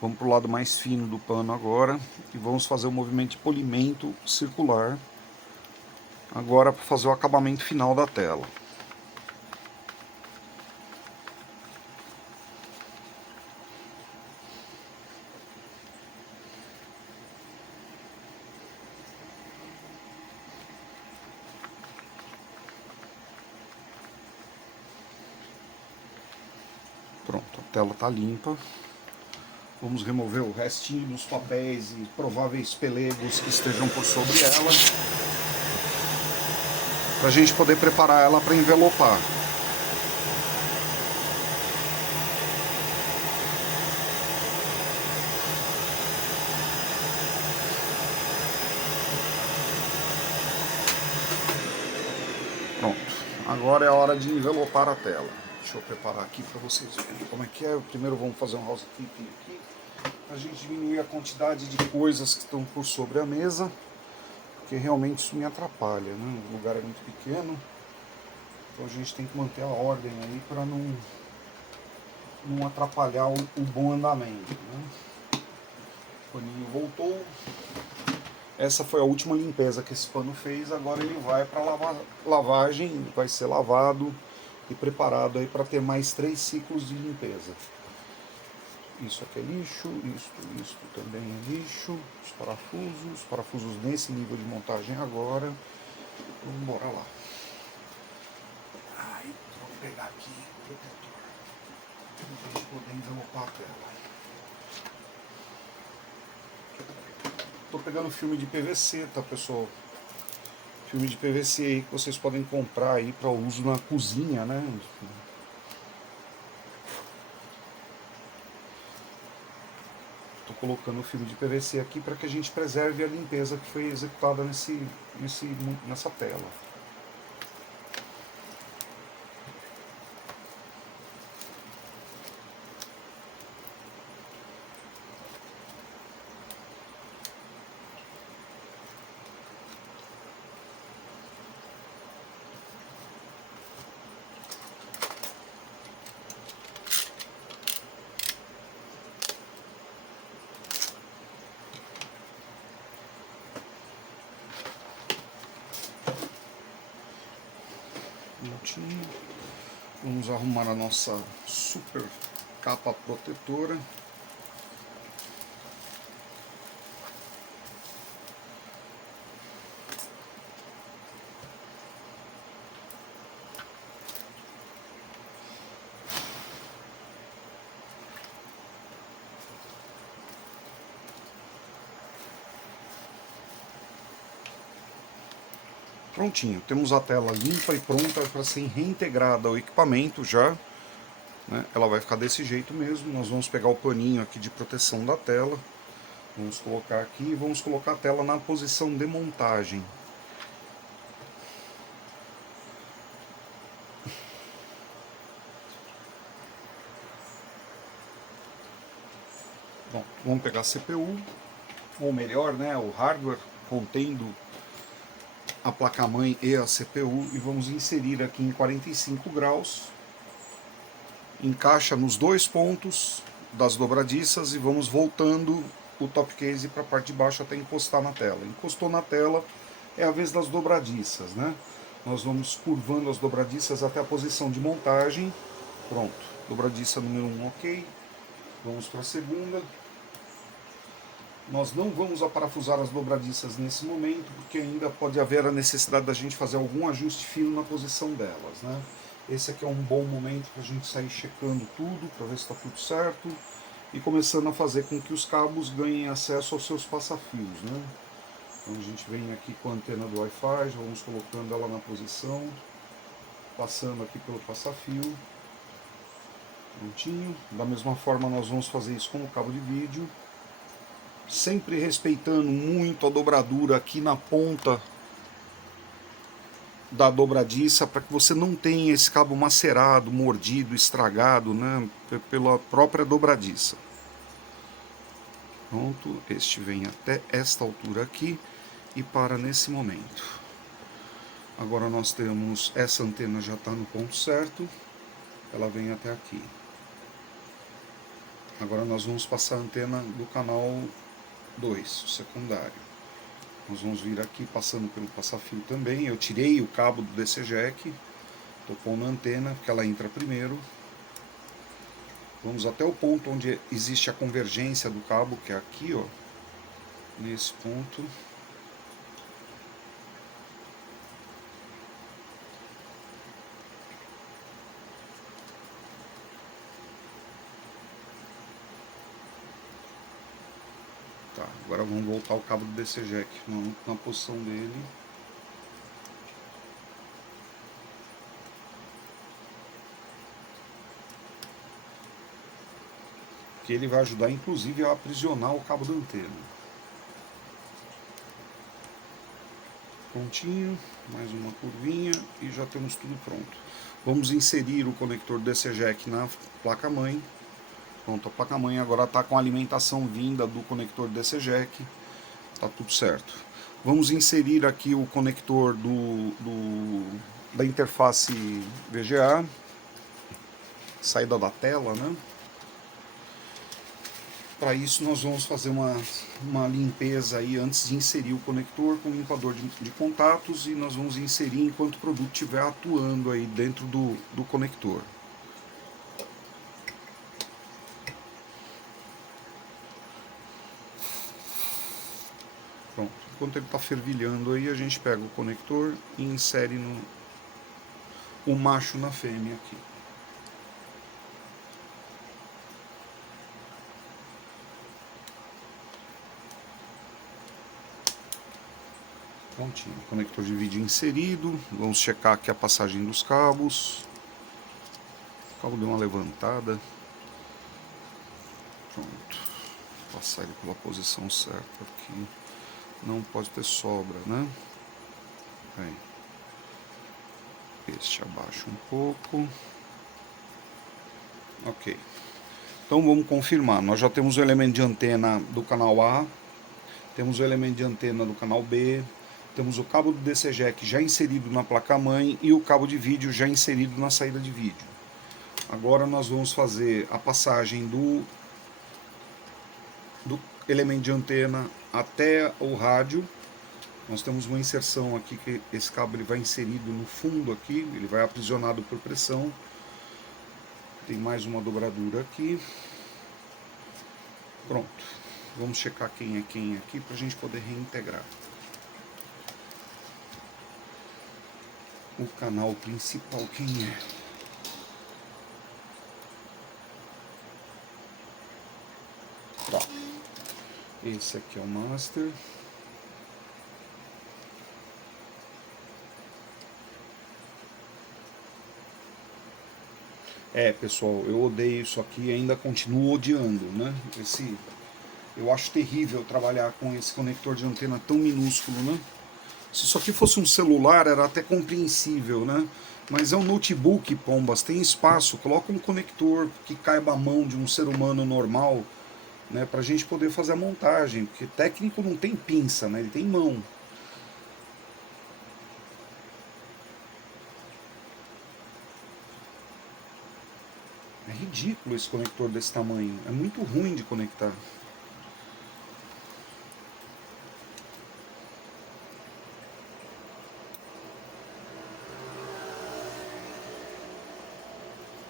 vamos para o lado mais fino do pano agora e vamos fazer o movimento de polimento circular agora para fazer o acabamento final da tela. Pronto, a tela está limpa. Vamos remover o restinho dos papéis e prováveis pelegos que estejam por sobre ela, para a gente poder preparar ela para envelopar. Pronto, agora é a hora de envelopar a tela. Deixa eu preparar aqui para vocês verem como é que é. Primeiro vamos fazer um housekeeping aqui, a gente diminuir a quantidade de coisas que estão por sobre a mesa, porque realmente isso me atrapalha, né? O lugar é muito pequeno, então a gente tem que manter a ordem aí para não atrapalhar o bom andamento, né? O paninho voltou. Essa foi a última limpeza que esse pano fez, agora ele vai para lavagem, vai ser lavado e preparado aí para ter mais 3 ciclos de limpeza. Isso aqui é lixo, isto também é lixo, os parafusos nesse nível de montagem agora. Vamos embora lá. Ai, vou pegar aqui o protetor, para a gente poder envelopar a tela. Estou pegando filme de PVC, tá, pessoal? Filme de PVC aí que vocês podem comprar aí para uso na cozinha, né? Estou colocando o filme de PVC aqui para que a gente preserve a limpeza que foi executada nessa tela. Vamos arrumar a nossa super capa protetora. Prontinho, temos a tela limpa e pronta para ser reintegrada ao equipamento já, né? Ela vai ficar desse jeito mesmo. Nós vamos pegar o paninho aqui de proteção da tela, vamos colocar aqui e vamos colocar a tela na posição de montagem. Bom, vamos pegar a CPU, ou melhor, né, o hardware contendo a placa-mãe e a CPU, e vamos inserir aqui em 45 graus. Encaixa nos dois pontos das dobradiças e vamos voltando o top case para a parte de baixo até encostar na tela. Encostou na tela, é a vez das dobradiças, né? Nós vamos curvando as dobradiças até a posição de montagem. Pronto, dobradiça número 1, ok. Vamos para a segunda. Nós não vamos aparafusar as dobradiças nesse momento, porque ainda pode haver a necessidade da gente fazer algum ajuste fino na posição delas, né? Esse aqui é um bom momento para a gente sair checando tudo, para ver se está tudo certo, e começando a fazer com que os cabos ganhem acesso aos seus passafios, né? Então a gente vem aqui com a antena do Wi-Fi, já vamos colocando ela na posição, passando aqui pelo passafio, prontinho. Da mesma forma nós vamos fazer isso com o cabo de vídeo, sempre respeitando muito a dobradura aqui na ponta da dobradiça, para que você não tenha esse cabo macerado, mordido, estragado, né, pela própria dobradiça. Pronto, este vem até esta altura aqui e para nesse momento. Agora nós temos, essa antena já está no ponto certo, ela vem até aqui. Agora nós vamos passar a antena do canal 2, o secundário. Nós vamos vir aqui passando pelo passafio também. Eu tirei o cabo do DC Jack, estou pondo a antena, porque ela entra primeiro. Vamos até o ponto onde existe a convergência do cabo, que é aqui, ó, nesse ponto. Tá, agora vamos voltar o cabo do DC Jack na posição dele. Que ele vai ajudar inclusive a aprisionar o cabo da antena. Prontinho, mais uma curvinha e já temos tudo pronto. Vamos inserir o conector DC Jack na placa-mãe. Pronto, a placa-mãe agora está com a alimentação vinda do conector DC Jack. Está tudo certo. Vamos inserir aqui o conector da interface VGA, saída da tela, né? Para isso nós vamos fazer uma limpeza aí antes de inserir o conector com o limpador de contatos, e nós vamos inserir enquanto o produto estiver atuando aí dentro do conector. enquanto ele está fervilhando aí, a gente pega o conector e insere o macho na fêmea aqui. Prontinho, conector de vídeo inserido. Vamos checar aqui a passagem dos cabos. O cabo deu uma levantada. Pronto. Vou passar ele pela posição certa aqui. Não pode ter sobra, né? Aí. Este abaixo um pouco. Ok. Então vamos confirmar. Nós já temos o elemento de antena do canal A. Temos o elemento de antena do canal B. Temos o cabo do DC-Jack já inserido na placa-mãe e o cabo de vídeo já inserido na saída de vídeo. Agora nós vamos fazer a passagem do elemento de antena até o rádio. Nós temos uma inserção aqui que esse cabo ele vai inserido no fundo aqui, ele vai aprisionado por pressão. Tem mais uma dobradura aqui. Pronto. Vamos checar quem é quem aqui para a gente poder reintegrar. O canal principal, quem é? Tá. Esse aqui é o master. Pessoal, eu odeio isso aqui e ainda continuo odiando, né? Eu acho terrível trabalhar com esse conector de antena tão minúsculo, né? Se isso aqui fosse um celular, era até compreensível, né? Mas é um notebook, pombas, tem espaço. Coloca um conector que caiba a mão de um ser humano normal, né? Pra gente poder fazer a montagem. Porque técnico não tem pinça, né? Ele tem mão. É ridículo esse conector desse tamanho. É muito ruim de conectar.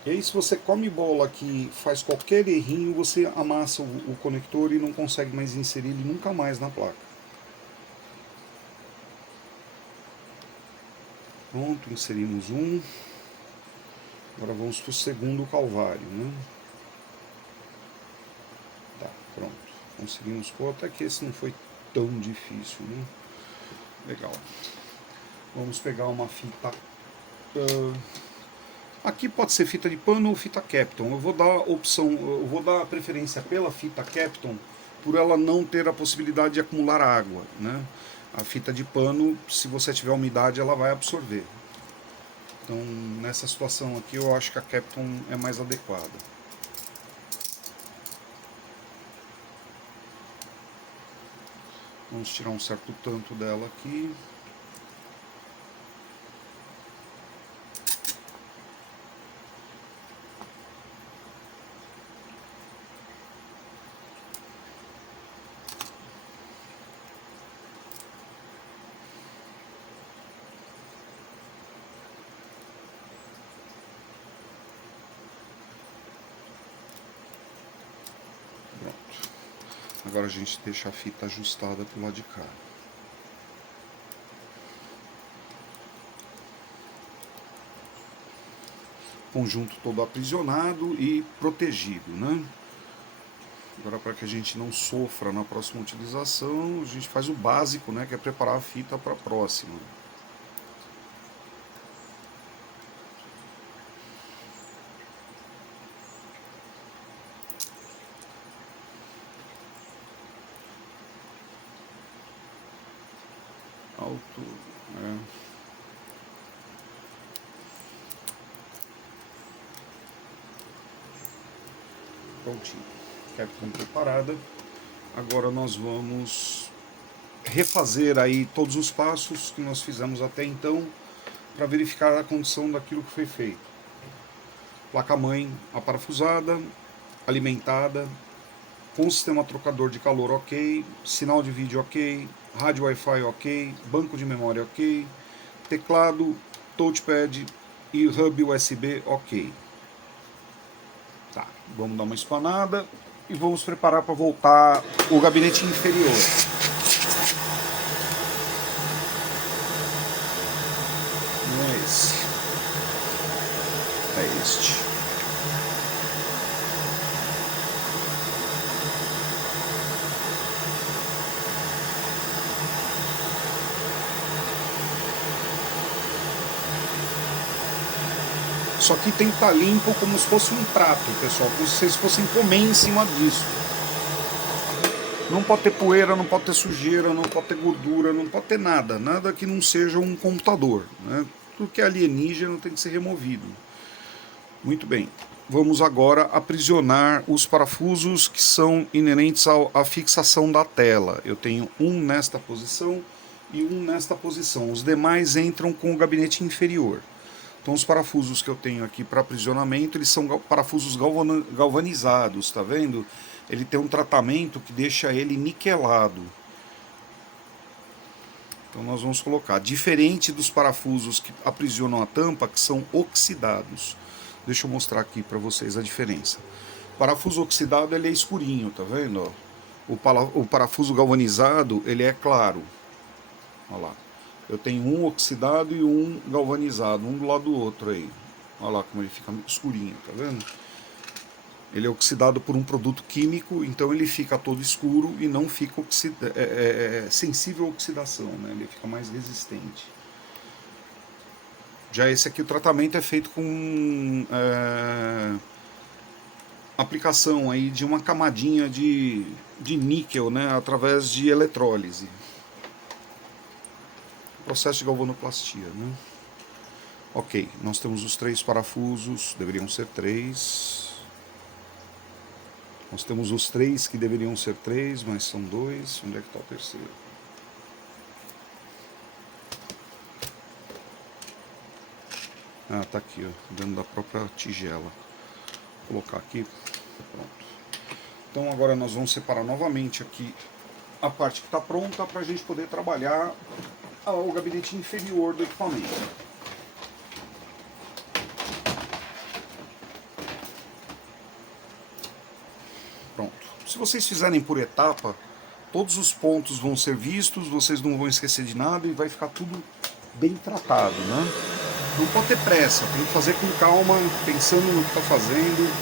E aí, se você come bola aqui, faz qualquer errinho, você amassa o conector e não consegue mais inserir ele nunca mais na placa. Pronto, inserimos um. Agora vamos para o segundo calvário, né? Tá, pronto. Conseguimos pôr, até que esse não foi tão difícil, né? Legal. Vamos pegar uma fita... Aqui pode ser fita de pano ou fita Kapton. Eu vou dar a preferência pela fita Kapton, por ela não ter a possibilidade de acumular água, né? A fita de pano, se você tiver umidade, ela vai absorver. Então, nessa situação aqui, eu acho que a Kapton é mais adequada. Vamos tirar um certo tanto dela aqui. Agora a gente deixa a fita ajustada para o lado de cá. Conjunto todo aprisionado e protegido, né? Agora, para que a gente não sofra na próxima utilização, a gente faz o básico, né? Que é preparar a fita para a próxima. Prontinho, Kapton preparada. Agora nós vamos refazer aí todos os passos que nós fizemos até então para verificar a condição daquilo que foi feito. Placa-mãe aparafusada, alimentada, com sistema trocador de calor ok, sinal de vídeo ok, rádio Wi-Fi ok, banco de memória ok, teclado, touchpad e hub USB ok. Tá, vamos dar uma espanada e vamos preparar para voltar o gabinete inferior. é este. Só que tem que estar limpo como se fosse um prato, pessoal, como se vocês fossem comer em cima disso. Não pode ter poeira, não pode ter sujeira, não pode ter gordura, não pode ter nada. Nada que não seja um computador, né? Tudo que é alienígena tem que ser removido. Muito bem. Vamos agora aprisionar os parafusos que são inerentes à fixação da tela. Eu tenho um nesta posição e um nesta posição. Os demais entram com o gabinete inferior. Então os parafusos que eu tenho aqui para aprisionamento, eles são parafusos galvanizados, tá vendo? Ele tem um tratamento que deixa ele niquelado. Então nós vamos colocar, diferente dos parafusos que aprisionam a tampa, que são oxidados. Deixa eu mostrar aqui para vocês a diferença. O parafuso oxidado, ele é escurinho, tá vendo? O parafuso galvanizado, ele é claro. Olha lá. Eu tenho um oxidado e um galvanizado, um do lado do outro aí. Olha lá como ele fica escurinho, tá vendo? Ele é oxidado por um produto químico, então ele fica todo escuro e não fica sensível à oxidação, né? Ele fica mais resistente. Já esse aqui, o tratamento é feito com aplicação aí de uma camadinha de níquel, né? Através de eletrólise. Processo de galvanoplastia, né? Ok, nós temos os 3 parafusos, deveriam ser 3. Nós temos os 3 que deveriam ser 3, mas são 2. Onde é que está o terceiro? Ah, está aqui, ó, dentro da própria tigela. Vou colocar aqui. Pronto. Então agora nós vamos separar novamente aqui a parte que está pronta para a gente poder trabalhar o gabinete inferior do equipamento. Pronto. Se vocês fizerem por etapa, todos os pontos vão ser vistos, vocês não vão esquecer de nada e vai ficar tudo bem tratado, né? Não pode ter pressa, tem que fazer com calma, pensando no que está fazendo.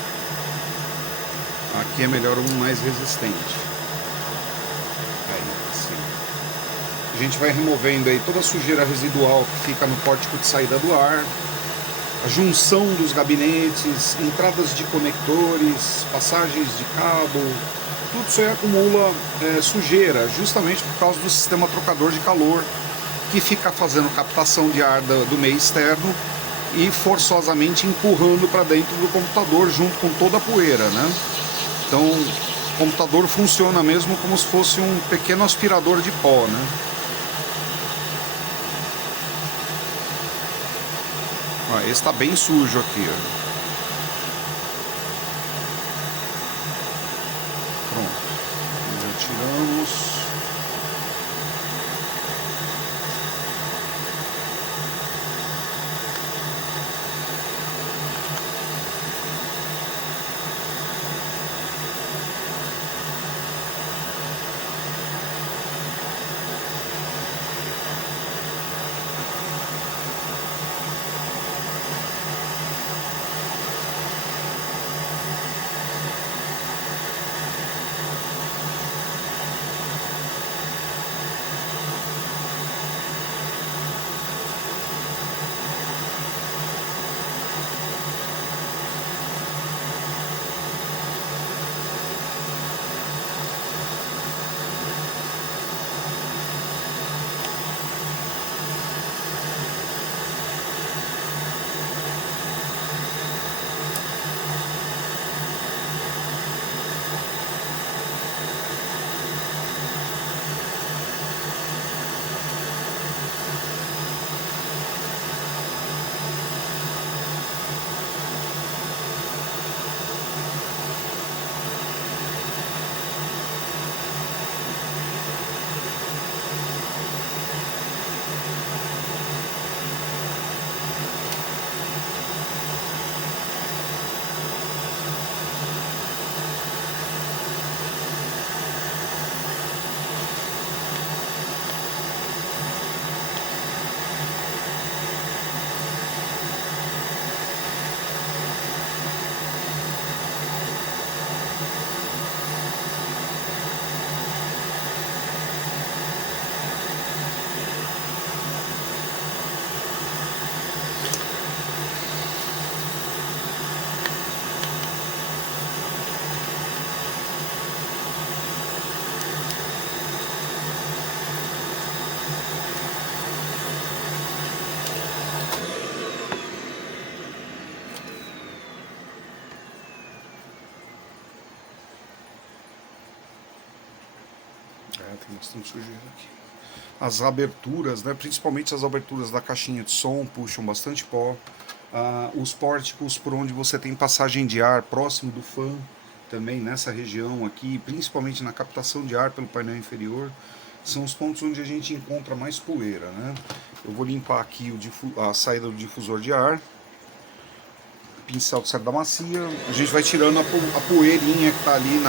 Aqui é melhor um mais resistente. Aí, assim. A gente vai removendo aí toda a sujeira residual que fica no pórtico de saída do ar, a junção dos gabinetes, entradas de conectores, passagens de cabo, tudo isso aí acumula sujeira, justamente por causa do sistema trocador de calor, que fica fazendo captação de ar do meio externo e forçosamente empurrando para dentro do computador junto com toda a poeira, né? Então o computador funciona mesmo como se fosse um pequeno aspirador de pó, né? Ó, esse está bem sujo aqui, ó. Pronto, já tiramos. Tem bastante sujeira aqui. As aberturas, né, principalmente as aberturas da caixinha de som, puxam bastante pó. Os pórticos por onde você tem passagem de ar próximo do fã, também nessa região aqui, principalmente na captação de ar pelo painel inferior, são os pontos onde a gente encontra mais poeira, né? Eu vou limpar aqui a saída do difusor de ar, pincel de cerda macia, a gente vai tirando a poeirinha que está ali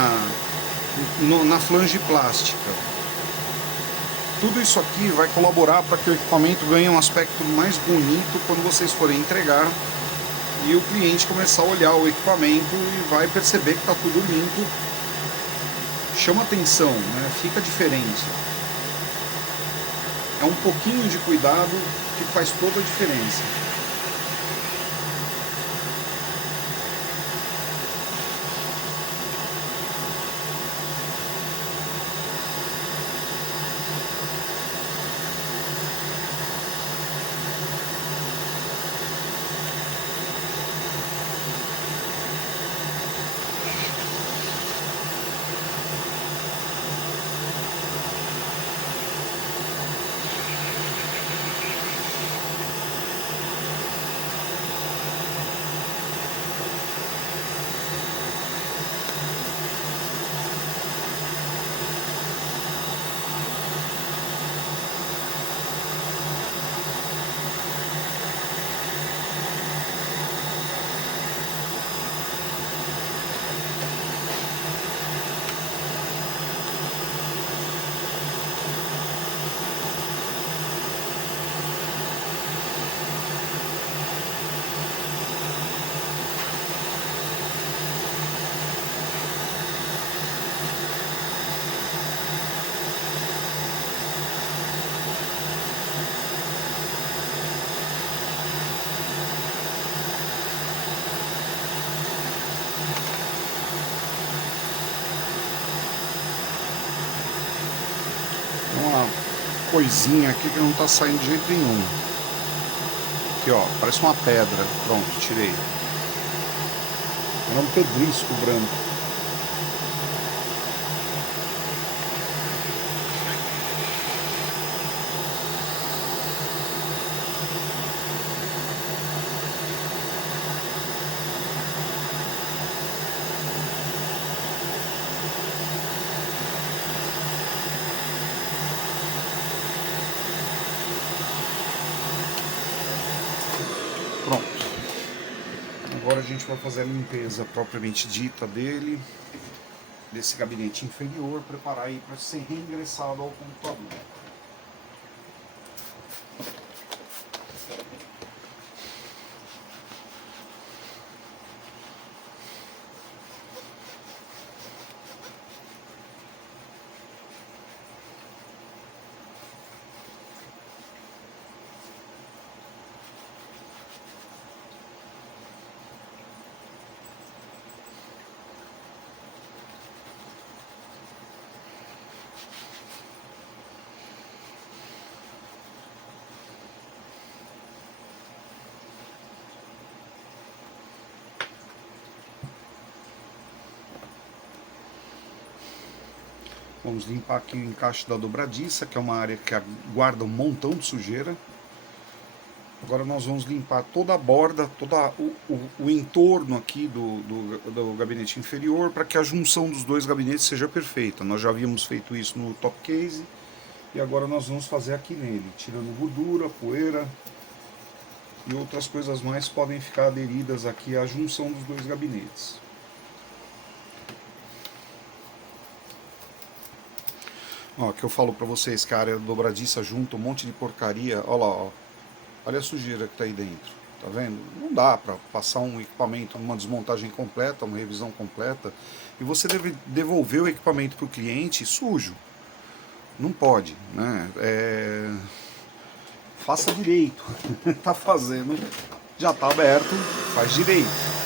na flange plástica. Tudo isso aqui vai colaborar para que o equipamento ganhe um aspecto mais bonito quando vocês forem entregar e o cliente começar a olhar o equipamento e vai perceber que está tudo limpo. Chama atenção, né? Fica diferente. É um pouquinho de cuidado que faz toda a diferença. Uma coisinha aqui que não está saindo de jeito nenhum. Aqui, ó, parece uma pedra. Pronto, tirei. Era um pedrisco branco. Pronto. Agora a gente vai fazer a limpeza propriamente dita dele, desse gabinete inferior, preparar aí para ser reingressado ao computador. Vamos limpar aqui o encaixe da dobradiça, que é uma área que guarda um montão de sujeira. Agora nós vamos limpar toda a borda, todo o entorno aqui do gabinete inferior, para que a junção dos dois gabinetes seja perfeita. Nós já havíamos feito isso no top case, e agora nós vamos fazer aqui nele, tirando gordura, poeira e outras coisas mais podem ficar aderidas aqui à junção dos dois gabinetes. Ó, que eu falo pra vocês que a área dobradiça junta um monte de porcaria. Ó lá, ó. Olha a sujeira que tá aí dentro. Tá vendo? Não dá pra passar um equipamento, uma desmontagem completa, uma revisão completa, e você deve devolver o equipamento pro cliente sujo. Não pode, né? Faça direito. Tá fazendo, já tá aberto, faz direito.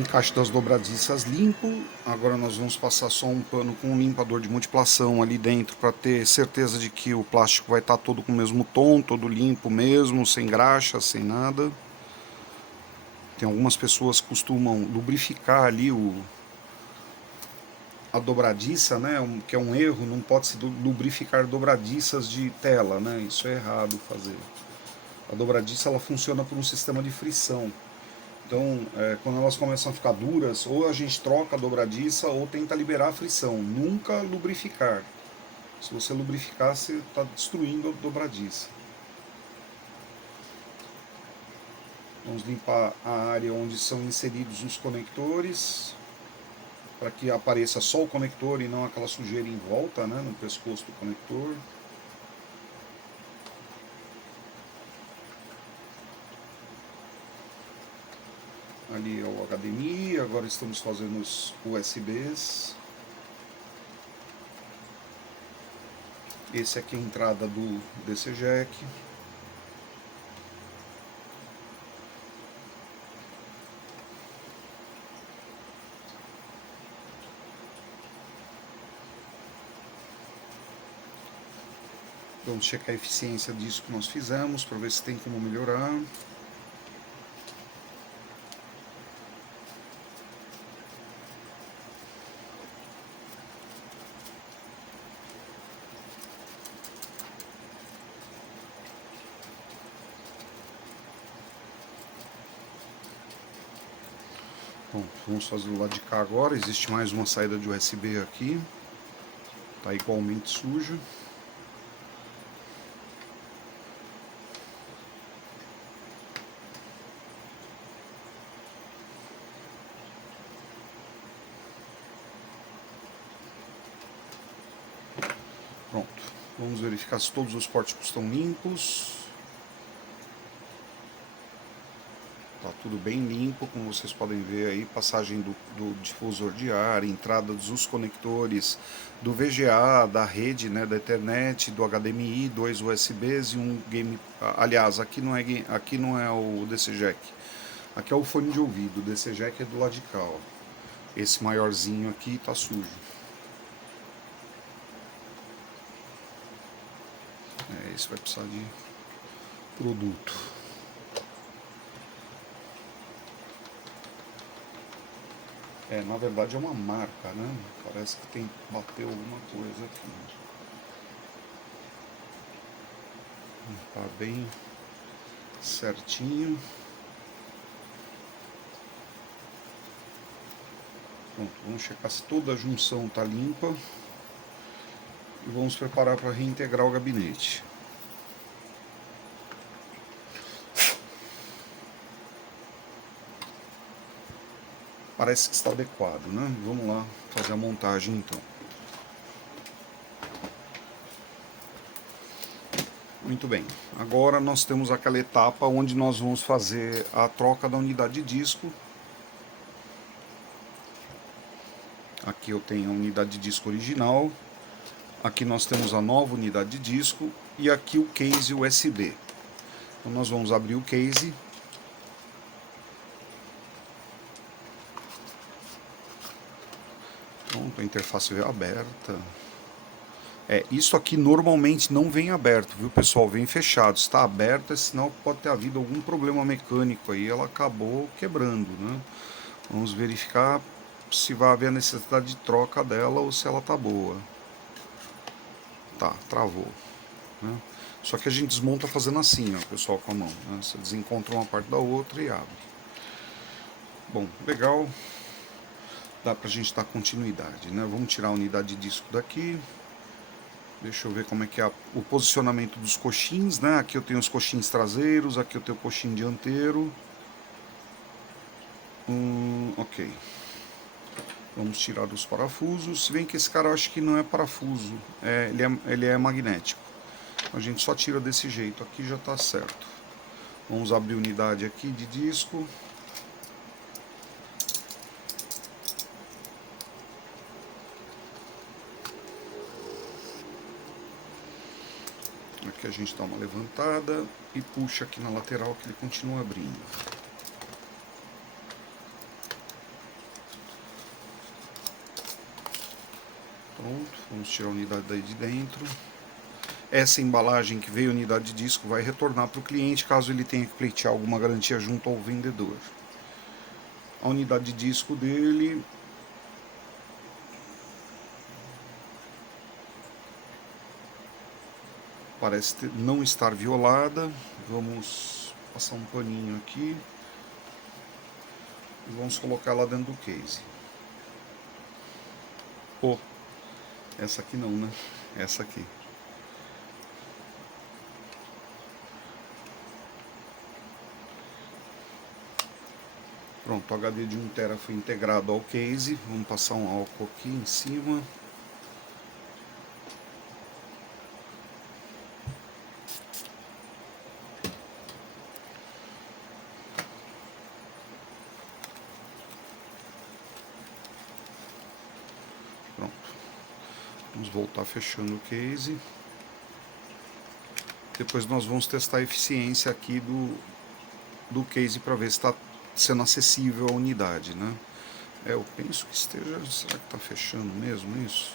encaixe das dobradiças limpo. Agora nós vamos passar só um pano com um limpador de multiplação ali dentro para ter certeza de que o plástico vai estar todo com o mesmo tom, todo limpo mesmo, sem graxa, sem nada. Tem algumas pessoas que costumam lubrificar ali a dobradiça, né? Que é um erro, não pode se lubrificar dobradiças de tela, né? Isso é errado fazer. A dobradiça ela funciona por um sistema de frição. Então, quando elas começam a ficar duras, ou a gente troca a dobradiça ou tenta liberar a frição. Nunca lubrificar. Se você lubrificar, você está destruindo a dobradiça. Vamos limpar a área onde são inseridos os conectores, para que apareça só o conector e não aquela sujeira em volta, né, no pescoço do conector. Ali é o HDMI, agora estamos fazendo os USBs. Esse aqui é a entrada do DC Jack. Vamos checar a eficiência disso que nós fizemos, para ver se tem como melhorar. Bom, vamos fazer do lado de cá agora. Existe mais uma saída de USB aqui. Está igualmente suja. Pronto. Vamos verificar se todos os pórticos estão limpos. Tá tudo bem limpo, como vocês podem ver aí, passagem do difusor de ar, entrada dos conectores do VGA, da rede, né, da Ethernet, do HDMI, 2 USBs e um game. Aliás, aqui não é o DC Jack. Aqui é o fone de ouvido, o DC Jack é do lado de cá, ó. Esse maiorzinho aqui tá sujo. Esse vai precisar de produto. Na verdade é uma marca, né? Parece que tem que bater alguma coisa aqui. Tá bem certinho. Pronto, vamos checar se toda a junção está limpa. E vamos preparar para reintegrar o gabinete. Parece que está adequado, né? Vamos lá fazer a montagem então. Muito bem, agora nós temos aquela etapa onde nós vamos fazer a troca da unidade de disco. Aqui eu tenho a unidade de disco original, aqui nós temos a nova unidade de disco e aqui o case USB. Então nós vamos abrir o case. Pronto, a interface veio aberta. Isso aqui normalmente não vem aberto, viu pessoal? Vem fechado. Está aberto é sinal que pode ter havido algum problema mecânico aí, ela acabou quebrando, né? Vamos verificar se vai haver a necessidade de troca dela ou se ela tá boa. Tá, travou, né? Só que a gente desmonta fazendo assim, ó, pessoal, com a mão, né? Você desencontra uma parte da outra e abre. Bom, legal. Dá pra gente dar continuidade, né? Vamos tirar a unidade de disco daqui. Deixa eu ver como é que é o posicionamento dos coxins, né? Aqui eu tenho os coxins traseiros, aqui eu tenho o coxim dianteiro. Ok. Vamos tirar os parafusos. Se bem que esse cara eu acho que não é parafuso, ele é magnético. A gente só tira desse jeito, aqui já está certo. Vamos abrir a unidade aqui de disco. Aqui a gente dá uma levantada e puxa aqui na lateral que ele continua abrindo. Pronto, vamos tirar a unidade daí de dentro. Essa embalagem que veio unidade de disco vai retornar para o cliente caso ele tenha que pleitear alguma garantia junto ao vendedor. A unidade de disco dele parece não estar violada. Vamos passar um paninho aqui e vamos colocar lá dentro do case. Pô, essa aqui não, né? Essa aqui. Pronto, o HD de 1 TB foi integrado ao case. Vamos passar um álcool aqui em cima. Pronto. Vamos voltar fechando o case. Depois nós vamos testar a eficiência aqui do case para ver se está sendo acessível a unidade, né? Eu penso que esteja... Será que está fechando mesmo isso?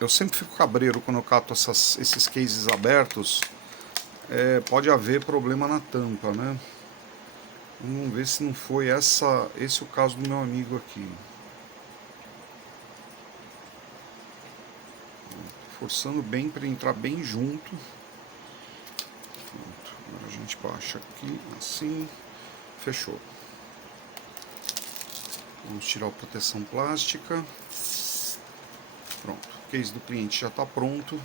Eu sempre fico cabreiro quando eu cato esses cases abertos. Pode haver problema na tampa, né? Vamos ver se não foi esse o caso do meu amigo aqui. Forçando bem para entrar bem junto. Pronto. Agora a gente baixa aqui, assim. Fechou. Vamos tirar a proteção plástica. Pronto. O case do cliente já está pronto.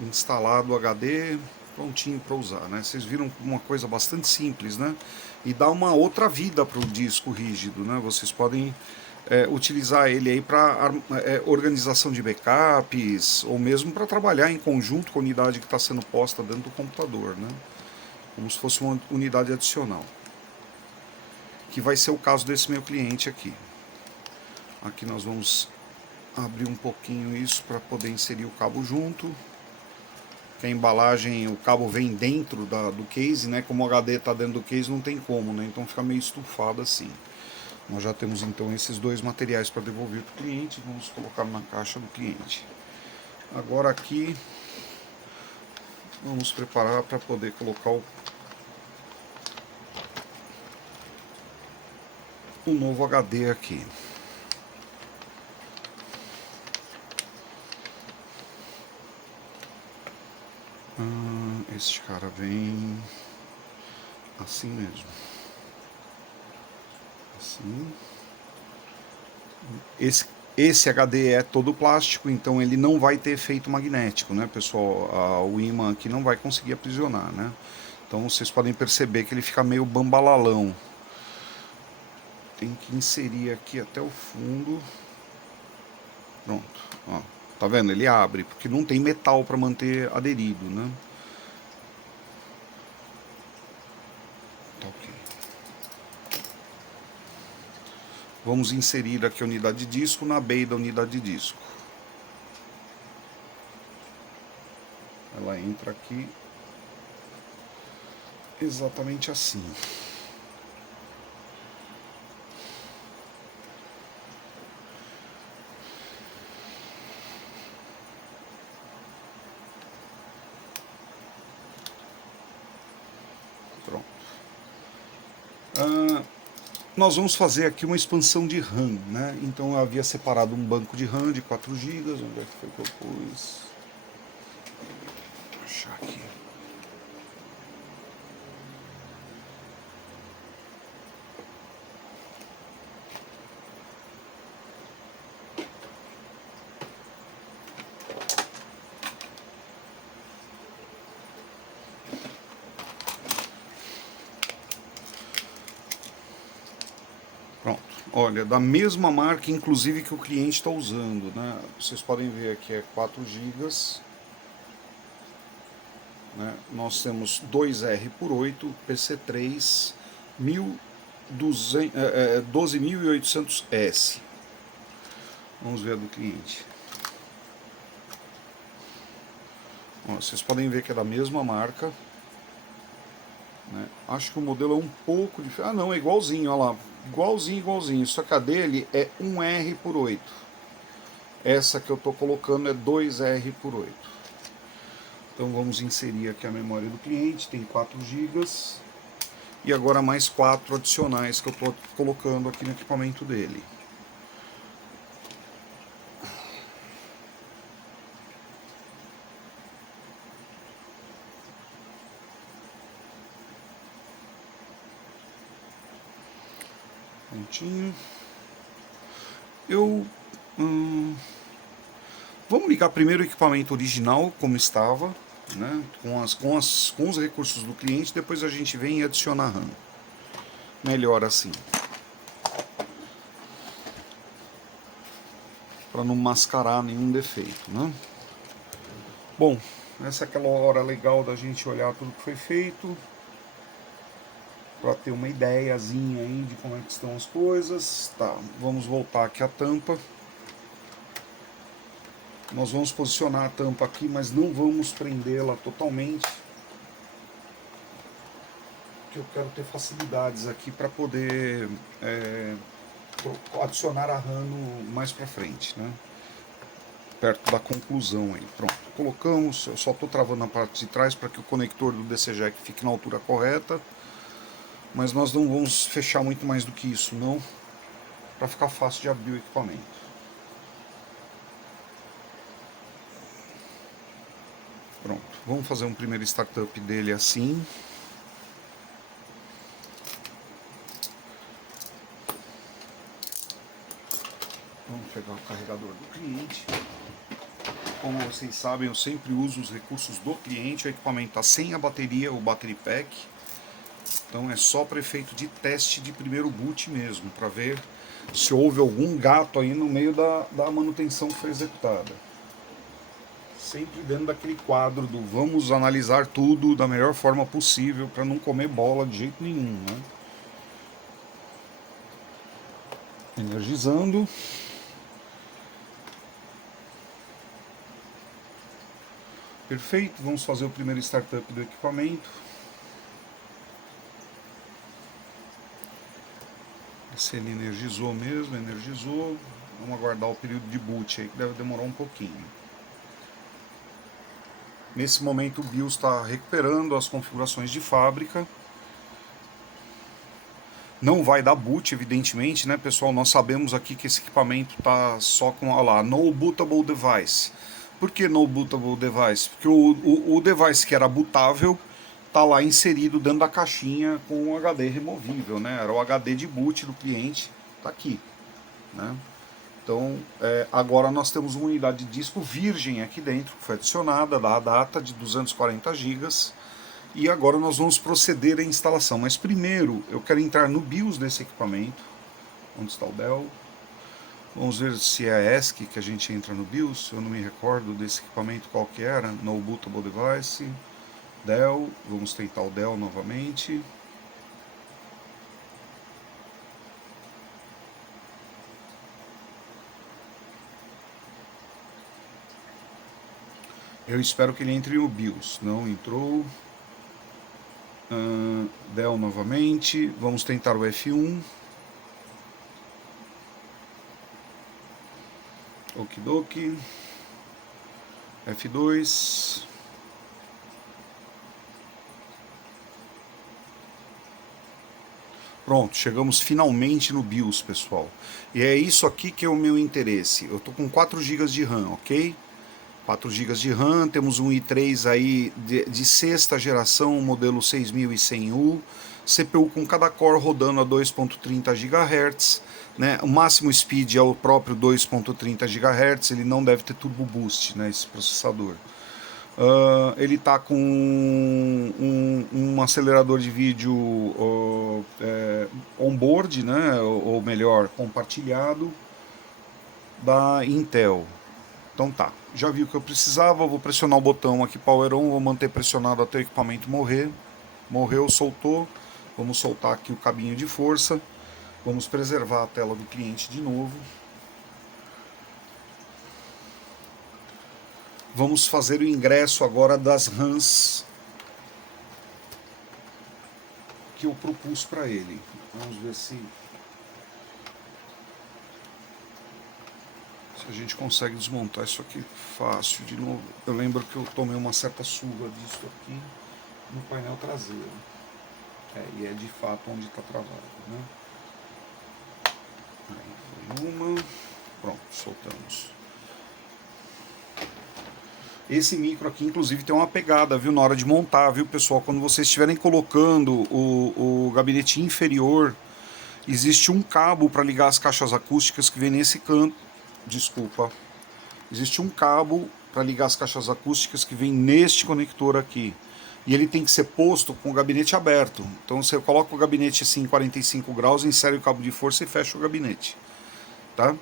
Instalado o HD, prontinho para usar, né? Vocês viram uma coisa bastante simples, né? E dá uma outra vida para o disco rígido, né? Vocês podem utilizar ele aí para organização de backups ou mesmo para trabalhar em conjunto com a unidade que está sendo posta dentro do computador, né? Como se fosse uma unidade adicional, que vai ser o caso desse meu cliente aqui. Aqui nós vamos abrir um pouquinho isso para poder inserir o cabo junto. Que a embalagem, o cabo vem dentro do case, né? Como o HD está dentro do case, não tem como, né? Então fica meio estufado assim. Nós já temos então esses dois materiais para devolver para o cliente. Vamos colocar na caixa do cliente. Agora aqui vamos preparar para poder colocar o novo HD aqui. Este cara vem assim mesmo. Assim. Esse HD é todo plástico, então ele não vai ter efeito magnético, né, pessoal? O ímã aqui não vai conseguir aprisionar, né? Então vocês podem perceber que ele fica meio bambalalão. Tem que inserir aqui até o fundo. Pronto, ó. Tá vendo? Ele abre, porque não tem metal para manter aderido, né? Tá ok. Vamos inserir aqui a unidade de disco na bay da unidade de disco. Ela entra aqui exatamente assim. Pronto. Nós vamos fazer aqui uma expansão de RAM, né? Então eu havia separado um banco de RAM de 4 GB. Onde é que foi que eu pus? Vou achar aqui. Pronto, olha, da mesma marca, inclusive, que o cliente está usando, né? Vocês podem ver aqui, é 4 GB. Né? Nós temos 2R/8, PC3, 12.800S. Vamos ver a do cliente. Ó, vocês podem ver que é da mesma marca. Né? Acho que o modelo é um pouco diferente. Ah, não, é igualzinho, olha lá. Igualzinho, igualzinho. Só que a dele é 1R por 8. Essa que eu estou colocando é 2R por 8. Então vamos inserir aqui a memória do cliente, tem 4 GB. E agora mais 4 adicionais que eu estou colocando aqui no equipamento dele. Prontinho. Vamos ligar primeiro o equipamento original, como estava, né? com os recursos do cliente, depois a gente vem e adiciona a RAM. Melhor assim. Para não mascarar nenhum defeito, né? Bom, essa é aquela hora legal da gente olhar tudo que foi feito, para ter uma ideiazinha aí de como é que estão as coisas. Tá, vamos voltar aqui a tampa. Nós vamos posicionar a tampa aqui, mas não vamos prendê-la totalmente, porque eu quero ter facilidades aqui para poder adicionar a RAM mais para frente, né? Perto da conclusão aí. Pronto, colocamos. Eu só estou travando a parte de trás para que o conector do DC Jack fique na altura correta, mas nós não vamos fechar muito mais do que isso não, para ficar fácil de abrir o equipamento. Pronto, vamos fazer um primeiro startup dele assim. Vamos pegar o carregador do cliente. Como vocês sabem, eu sempre uso os recursos do cliente. O equipamento está sem a bateria, o battery pack. Então é só para efeito de teste de primeiro boot mesmo, para ver se houve algum gato aí no meio da manutenção que foi executada. Sempre dentro daquele quadro do vamos analisar tudo da melhor forma possível para não comer bola de jeito nenhum, né? Energizando. Perfeito, vamos fazer o primeiro startup do equipamento. Se ele energizou mesmo, energizou. Vamos aguardar o período de boot aí, que deve demorar um pouquinho. Nesse momento o BIOS está recuperando as configurações de fábrica. Não vai dar boot, evidentemente, né, pessoal? Nós sabemos aqui que esse equipamento está só com, olha lá, No Bootable Device. Por que No Bootable Device? Porque o device que era bootável está lá inserido dentro da caixinha com o HD removível, né? Era o HD de boot do cliente, está aqui, né? Então, agora nós temos uma unidade de disco virgem aqui dentro, que foi adicionada, da data de 240 GB. E agora nós vamos proceder à instalação. Mas primeiro eu quero entrar no BIOS desse equipamento. Onde está o Dell? Vamos ver se é a ESC que a gente entra no BIOS. Eu não me recordo desse equipamento qual que era. No Bootable Device. Dell. Vamos tentar o Dell novamente. Eu espero que ele entre no BIOS. Não entrou. Dell novamente. Vamos tentar o F1. Okidoki. F2. Pronto, chegamos finalmente no BIOS, pessoal. E é isso aqui que é o meu interesse. Eu tô com 4 GB de RAM, ok? 4 GB de RAM, temos um i3 aí de sexta geração, modelo 6100U, CPU com cada core rodando a 2.30 GHz, né? O máximo speed é o próprio 2.30 GHz, ele não deve ter turbo boost, né, esse processador. Ele está com um acelerador de vídeo on-board, né, ou melhor, compartilhado, da Intel. Então tá, já vi o que eu precisava, vou pressionar o botão aqui Power On, vou manter pressionado até o equipamento morrer. Morreu, soltou. Vamos soltar aqui o cabinho de força. Vamos preservar a tela do cliente de novo. Vamos fazer o ingresso agora das RAMs que eu propus para ele. Vamos ver se a gente consegue desmontar isso aqui fácil de novo. Eu lembro que eu tomei uma certa surra disso aqui no painel traseiro. E é de fato onde está travado, né? Aí foi uma. Pronto, soltamos. Esse micro aqui, inclusive, tem uma pegada, viu, na hora de montar, viu, pessoal? Quando vocês estiverem colocando o gabinete inferior, existe um cabo para ligar as caixas acústicas que vem nesse canto. Desculpa. Existe um cabo para ligar as caixas acústicas que vem neste conector aqui. E ele tem que ser posto com o gabinete aberto. Então você coloca o gabinete assim em 45 graus, insere o cabo de força e fecha o gabinete. Tá?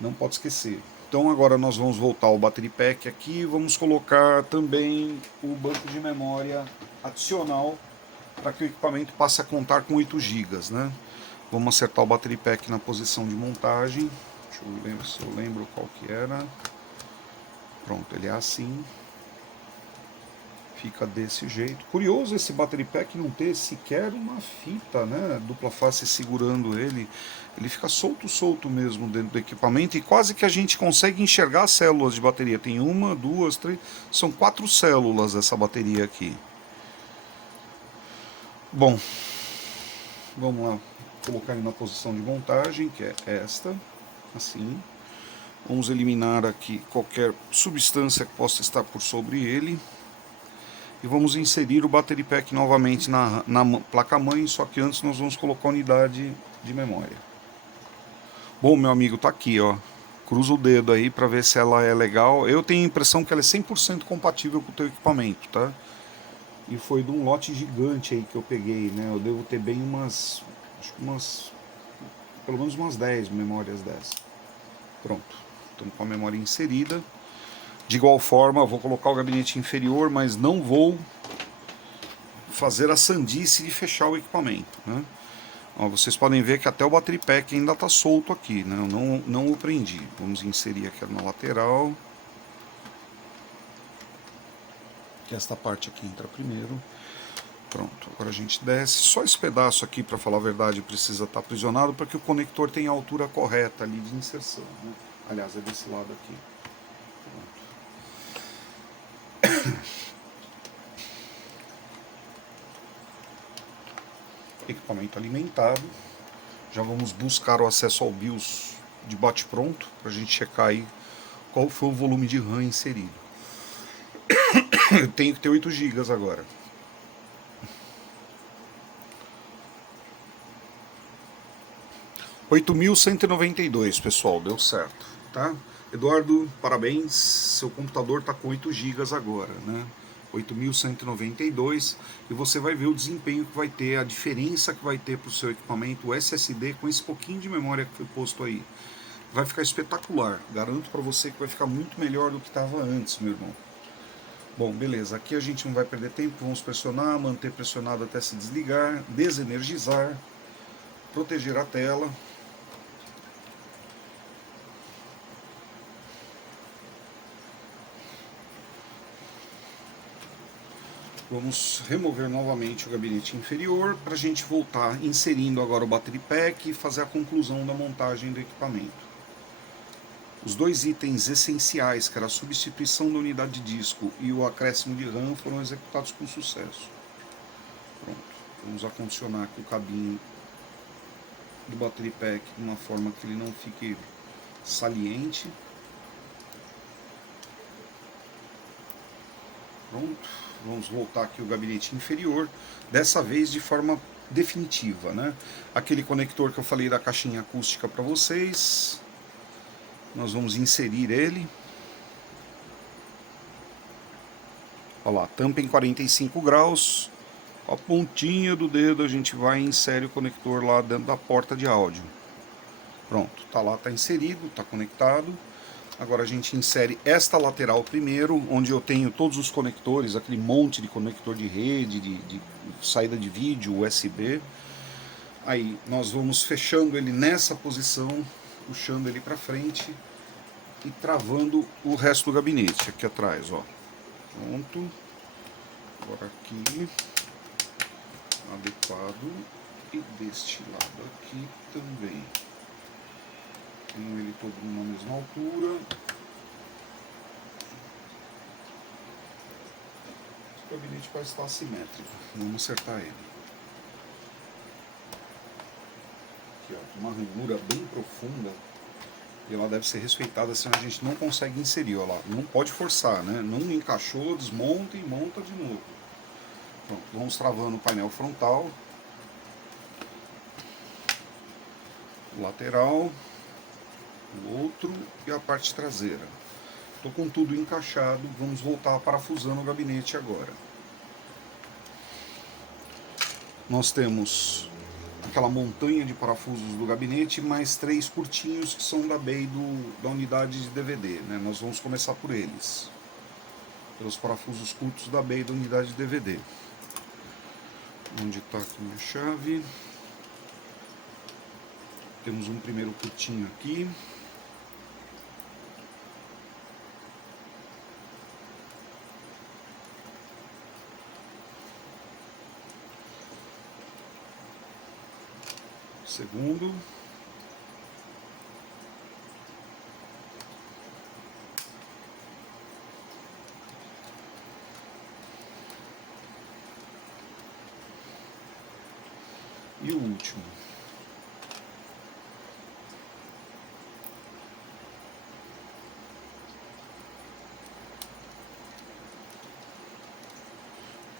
Não pode esquecer. Então agora nós vamos voltar ao battery pack aqui e vamos colocar também o banco de memória adicional para que o equipamento passe a contar com 8 GB, né? Vamos acertar o battery pack na posição de montagem. Deixa eu ver se eu lembro qual que era. Pronto, ele é assim. Fica desse jeito. Curioso esse battery pack não ter sequer uma fita, né, dupla face segurando ele. Ele fica solto mesmo dentro do equipamento e quase que a gente consegue enxergar as células de bateria. Tem uma, duas, três, são 4 células essa bateria aqui. Bom, vamos lá, colocar ele na posição de montagem, que é esta, assim. Vamos eliminar aqui qualquer substância que possa estar por sobre ele. E vamos inserir o battery pack novamente na placa-mãe, só que antes nós vamos colocar a unidade de memória. Bom, meu amigo, tá aqui, ó. Cruza o dedo aí para ver se ela é legal. Eu tenho a impressão que ela é 100% compatível com o teu equipamento, tá? E foi de um lote gigante aí que eu peguei, né? Eu devo ter bem umas, acho que pelo menos umas 10 memórias dessa. Pronto, estamos com a memória inserida. De igual forma, vou colocar o gabinete inferior, mas não vou fazer a sandice de fechar o equipamento, né? Ó, vocês podem ver que até o battery pack ainda está solto aqui, né? Eu não o prendi. Vamos inserir aqui na lateral. Que esta parte aqui entra primeiro. Pronto, agora a gente desce. Só esse pedaço aqui, para falar a verdade, precisa estar aprisionado para que o conector tenha a altura correta ali de inserção, né? Aliás, é desse lado aqui. Equipamento alimentado. Já vamos buscar o acesso ao BIOS de bate-pronto para a gente checar aí qual foi o volume de RAM inserido. Eu tenho que ter 8 GB agora. R$ 8.192, pessoal, deu certo, tá? Eduardo, parabéns, seu computador está com 8 GB agora, né? 8.192, e você vai ver o desempenho que vai ter, a diferença que vai ter para o seu equipamento, o SSD com esse pouquinho de memória que foi posto aí. Vai ficar espetacular, garanto para você que vai ficar muito melhor do que estava antes, meu irmão. Bom, beleza, aqui a gente não vai perder tempo, vamos pressionar, manter pressionado até se desligar, desenergizar, proteger a tela. Vamos remover novamente o gabinete inferior para a gente voltar inserindo agora o battery pack e fazer a conclusão da montagem do equipamento. Os dois itens essenciais, que era a substituição da unidade de disco e o acréscimo de RAM, foram executados com sucesso. Pronto, vamos acondicionar aqui o cabinho do battery pack de uma forma que ele não fique saliente. Pronto. Vamos voltar aqui o gabinete inferior, dessa vez de forma definitiva, né? Aquele conector que eu falei da caixinha acústica para vocês, nós vamos inserir ele. Olha lá, tampa em 45 graus, com a pontinha do dedo a gente vai e insere o conector lá dentro da porta de áudio. Pronto, tá lá, tá inserido, tá conectado. Agora a gente insere esta lateral primeiro, onde eu tenho todos os conectores, aquele monte de conector de rede, de saída de vídeo, USB. Aí nós vamos fechando ele nessa posição, puxando ele para frente e travando o resto do gabinete aqui atrás, ó. Pronto. Agora aqui. adequado, e deste lado aqui também. Tenho ele todo na mesma altura. O gabinete parece estar assimétrico. Vamos acertar ele. Aqui, ó, uma ranhura bem profunda. E ela deve ser respeitada, senão a gente não consegue inserir. Ó lá. Não pode forçar, né? Não encaixou, desmonta e monta de novo. Pronto, vamos travando o painel frontal. Lateral. O outro e a parte traseira. Estou com tudo encaixado, vamos voltar parafusando o gabinete agora. Nós temos aquela montanha de parafusos do gabinete, mais 3 curtinhos que são da BEI da unidade de DVD. Né? Nós vamos começar por eles. Pelos parafusos curtos da BEI da unidade de DVD. Onde está aqui minha chave? Temos um primeiro curtinho aqui. Segundo. E o último.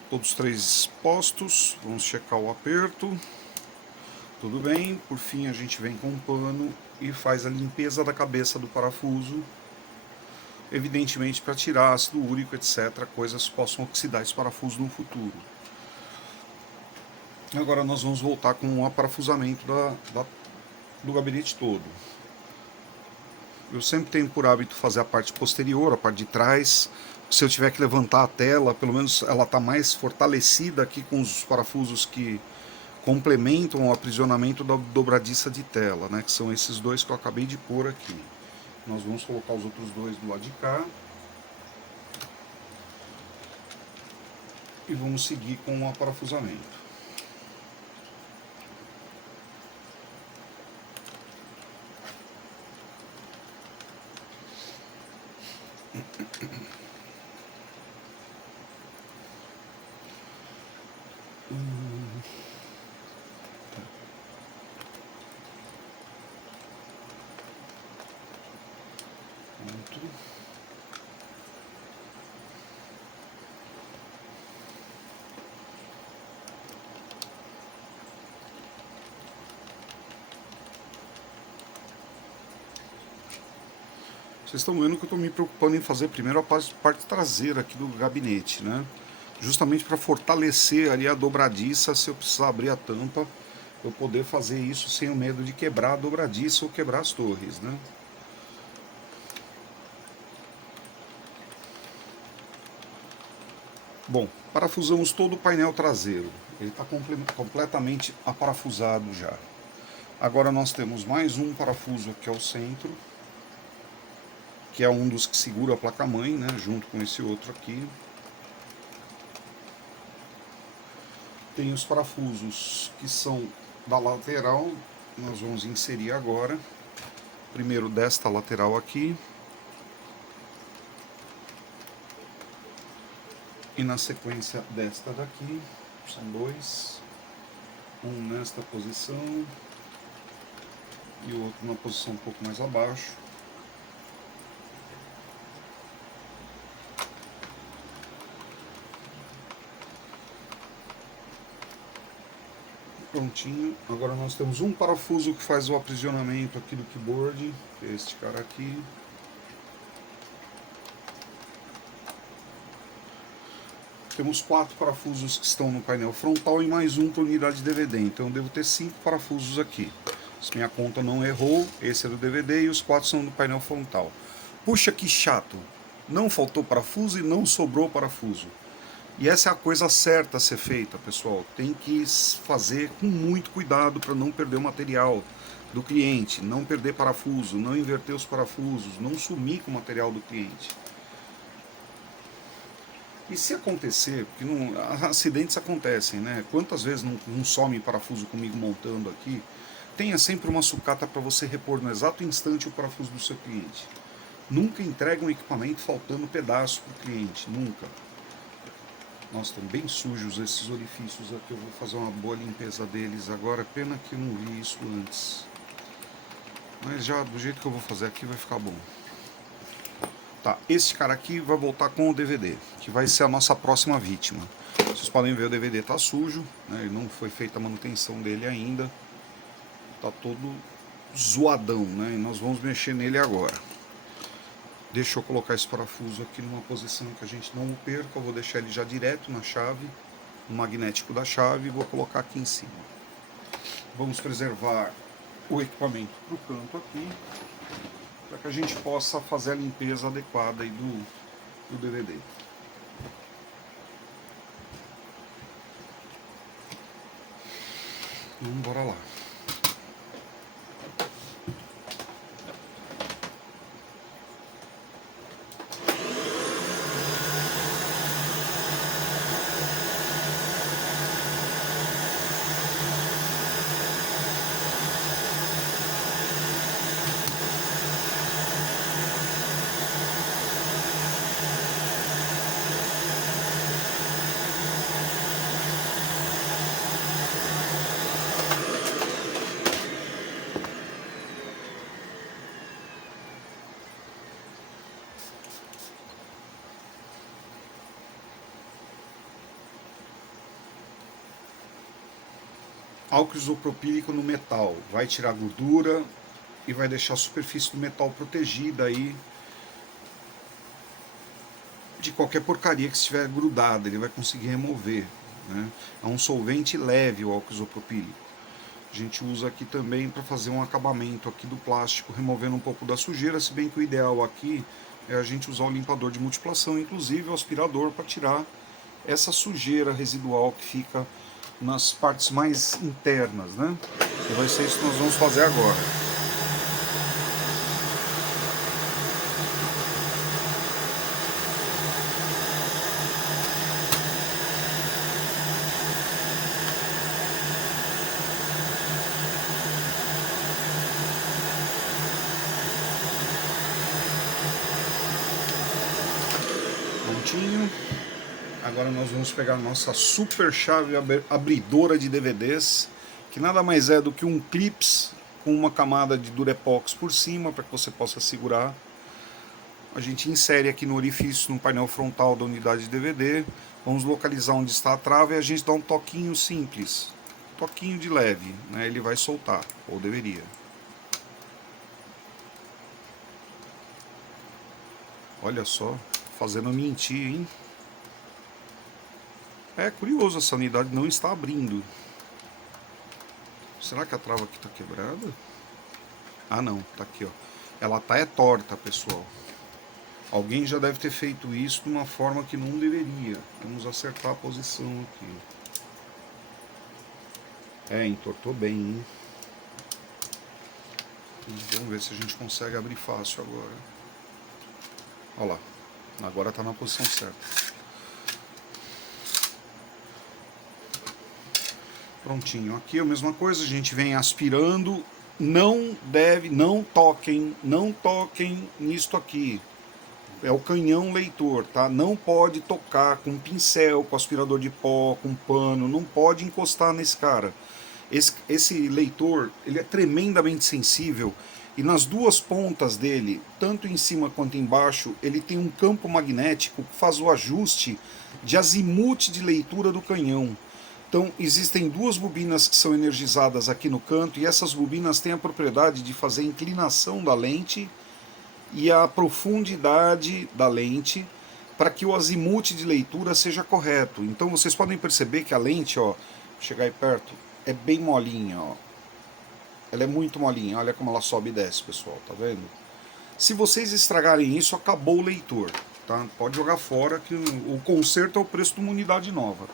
Todos 3 postos, vamos checar o aperto. Tudo bem, por fim a gente vem com um pano e faz a limpeza da cabeça do parafuso, evidentemente para tirar ácido úrico, etc., coisas que possam oxidar esse parafuso no futuro. Agora nós vamos voltar com o aparafusamento do gabinete todo. Eu sempre tenho por hábito fazer a parte posterior, a parte de trás. Se eu tiver que levantar a tela, pelo menos ela está mais fortalecida aqui com os parafusos que complementam o aprisionamento da dobradiça de tela, né, que são esses dois que eu acabei de pôr aqui. Nós vamos colocar os outros dois do lado de cá. E vamos seguir com o aparafusamento. Vocês estão vendo que eu estou me preocupando em fazer primeiro a parte traseira aqui do gabinete, né? Justamente para fortalecer ali a dobradiça, se eu precisar abrir a tampa, eu poder fazer isso sem o medo de quebrar a dobradiça ou quebrar as torres, né? Bom, parafusamos todo o painel traseiro. Ele está completamente aparafusado já. Agora nós temos mais um parafuso aqui ao centro, que é um dos que segura a placa-mãe, né, junto com esse outro aqui. Tem os parafusos que são da lateral, nós vamos inserir agora. Primeiro desta lateral aqui. E na sequência desta daqui, são dois. Um nesta posição e o outro numa posição um pouco mais abaixo. Prontinho. Agora nós temos um parafuso que faz o aprisionamento aqui do keyboard, que é este cara aqui. Temos 4 parafusos que estão no painel frontal e mais um para unidade de DVD, então eu devo ter 5 parafusos aqui. Se minha conta não errou, esse é do DVD e os 4 são do painel frontal. Puxa, que chato! Não faltou parafuso e não sobrou parafuso. E essa é a coisa certa a ser feita, pessoal. Tem que fazer com muito cuidado para não perder o material do cliente, não perder parafuso, não inverter os parafusos, não sumir com o material do cliente. E se acontecer, porque não, acidentes acontecem, né? Quantas vezes não some parafuso comigo montando aqui? Tenha sempre uma sucata para você repor no exato instante o parafuso do seu cliente. Nunca entregue um equipamento faltando pedaço para o cliente, nunca. Nossa, estão bem sujos esses orifícios aqui, eu vou fazer uma boa limpeza deles agora, pena que eu não vi isso antes. Mas já do jeito que eu vou fazer aqui vai ficar bom. Tá, esse cara aqui vai voltar com o DVD, que vai ser a nossa próxima vítima. Vocês podem ver, o DVD tá sujo, né, e não foi feita a manutenção dele ainda. Tá todo zoadão, né, e nós vamos mexer nele agora. Deixa eu colocar esse parafuso aqui numa posição que a gente não o perca. Eu vou deixar ele já direto na chave, no magnético da chave, e vou colocar aqui em cima. Vamos preservar o equipamento para o canto aqui, para que a gente possa fazer a limpeza adequada aí do DVD. Então, bora lá. Álcool isopropílico no metal, vai tirar gordura e vai deixar a superfície do metal protegida aí de qualquer porcaria que estiver grudada, ele vai conseguir remover, né? É um solvente leve o álcool isopropílico. A gente usa aqui também para fazer um acabamento aqui do plástico, removendo um pouco da sujeira, se bem que o ideal aqui é a gente usar o limpador de multiplação, inclusive o aspirador, para tirar essa sujeira residual que fica nas partes mais internas, né? E vai ser isso que nós vamos fazer agora. Prontinho. Agora nós vamos pegar a nossa super chave abridora de DVDs, que nada mais é do que um clips com uma camada de Durepox por cima, para que você possa segurar. A gente insere aqui no orifício, no painel frontal da unidade de DVD, vamos localizar onde está a trava e a gente dá um toquinho simples, toquinho de leve, né? Ele vai soltar, ou deveria. Olha só, fazendo mentir, hein? É curioso, essa unidade não está abrindo. Será que a trava aqui está quebrada? Ah não, tá aqui ó. Ela tá torta, pessoal. Alguém já deve ter feito isso de uma forma que não deveria. Vamos acertar a posição aqui. Entortou bem, hein? Vamos ver se a gente consegue abrir fácil agora. Olha lá, agora tá na posição certa. Prontinho, aqui é a mesma coisa, a gente vem aspirando, não toquem nisto aqui. É o canhão leitor, tá? Não pode tocar com pincel, com aspirador de pó, com pano, não pode encostar nesse cara. Esse leitor, ele é tremendamente sensível e nas duas pontas dele, tanto em cima quanto embaixo, ele tem um campo magnético que faz o ajuste de azimute de leitura do canhão. Então, existem duas bobinas que são energizadas aqui no canto, e essas bobinas têm a propriedade de fazer a inclinação da lente e a profundidade da lente para que o azimute de leitura seja correto. Então, vocês podem perceber que a lente, ó, vou chegar aí perto, é bem molinha, ó. Ela é muito molinha, olha como ela sobe e desce, pessoal, tá vendo? Se vocês estragarem isso, acabou o leitor, tá? Pode jogar fora, que o conserto é o preço de uma unidade nova.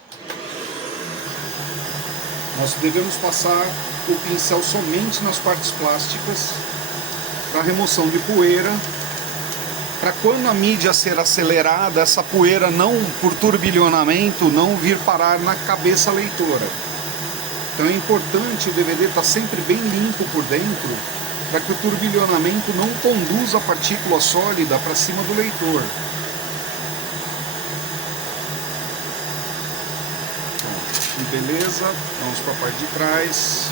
Nós devemos passar o pincel somente nas partes plásticas para remoção de poeira para quando a mídia ser acelerada, essa poeira não, por turbilhonamento, não vir parar na cabeça leitora. Então é importante o DVD estar sempre bem limpo por dentro, para que o turbilhonamento não conduza a partícula sólida para cima do leitor. Bom, beleza, vamos para a parte de trás.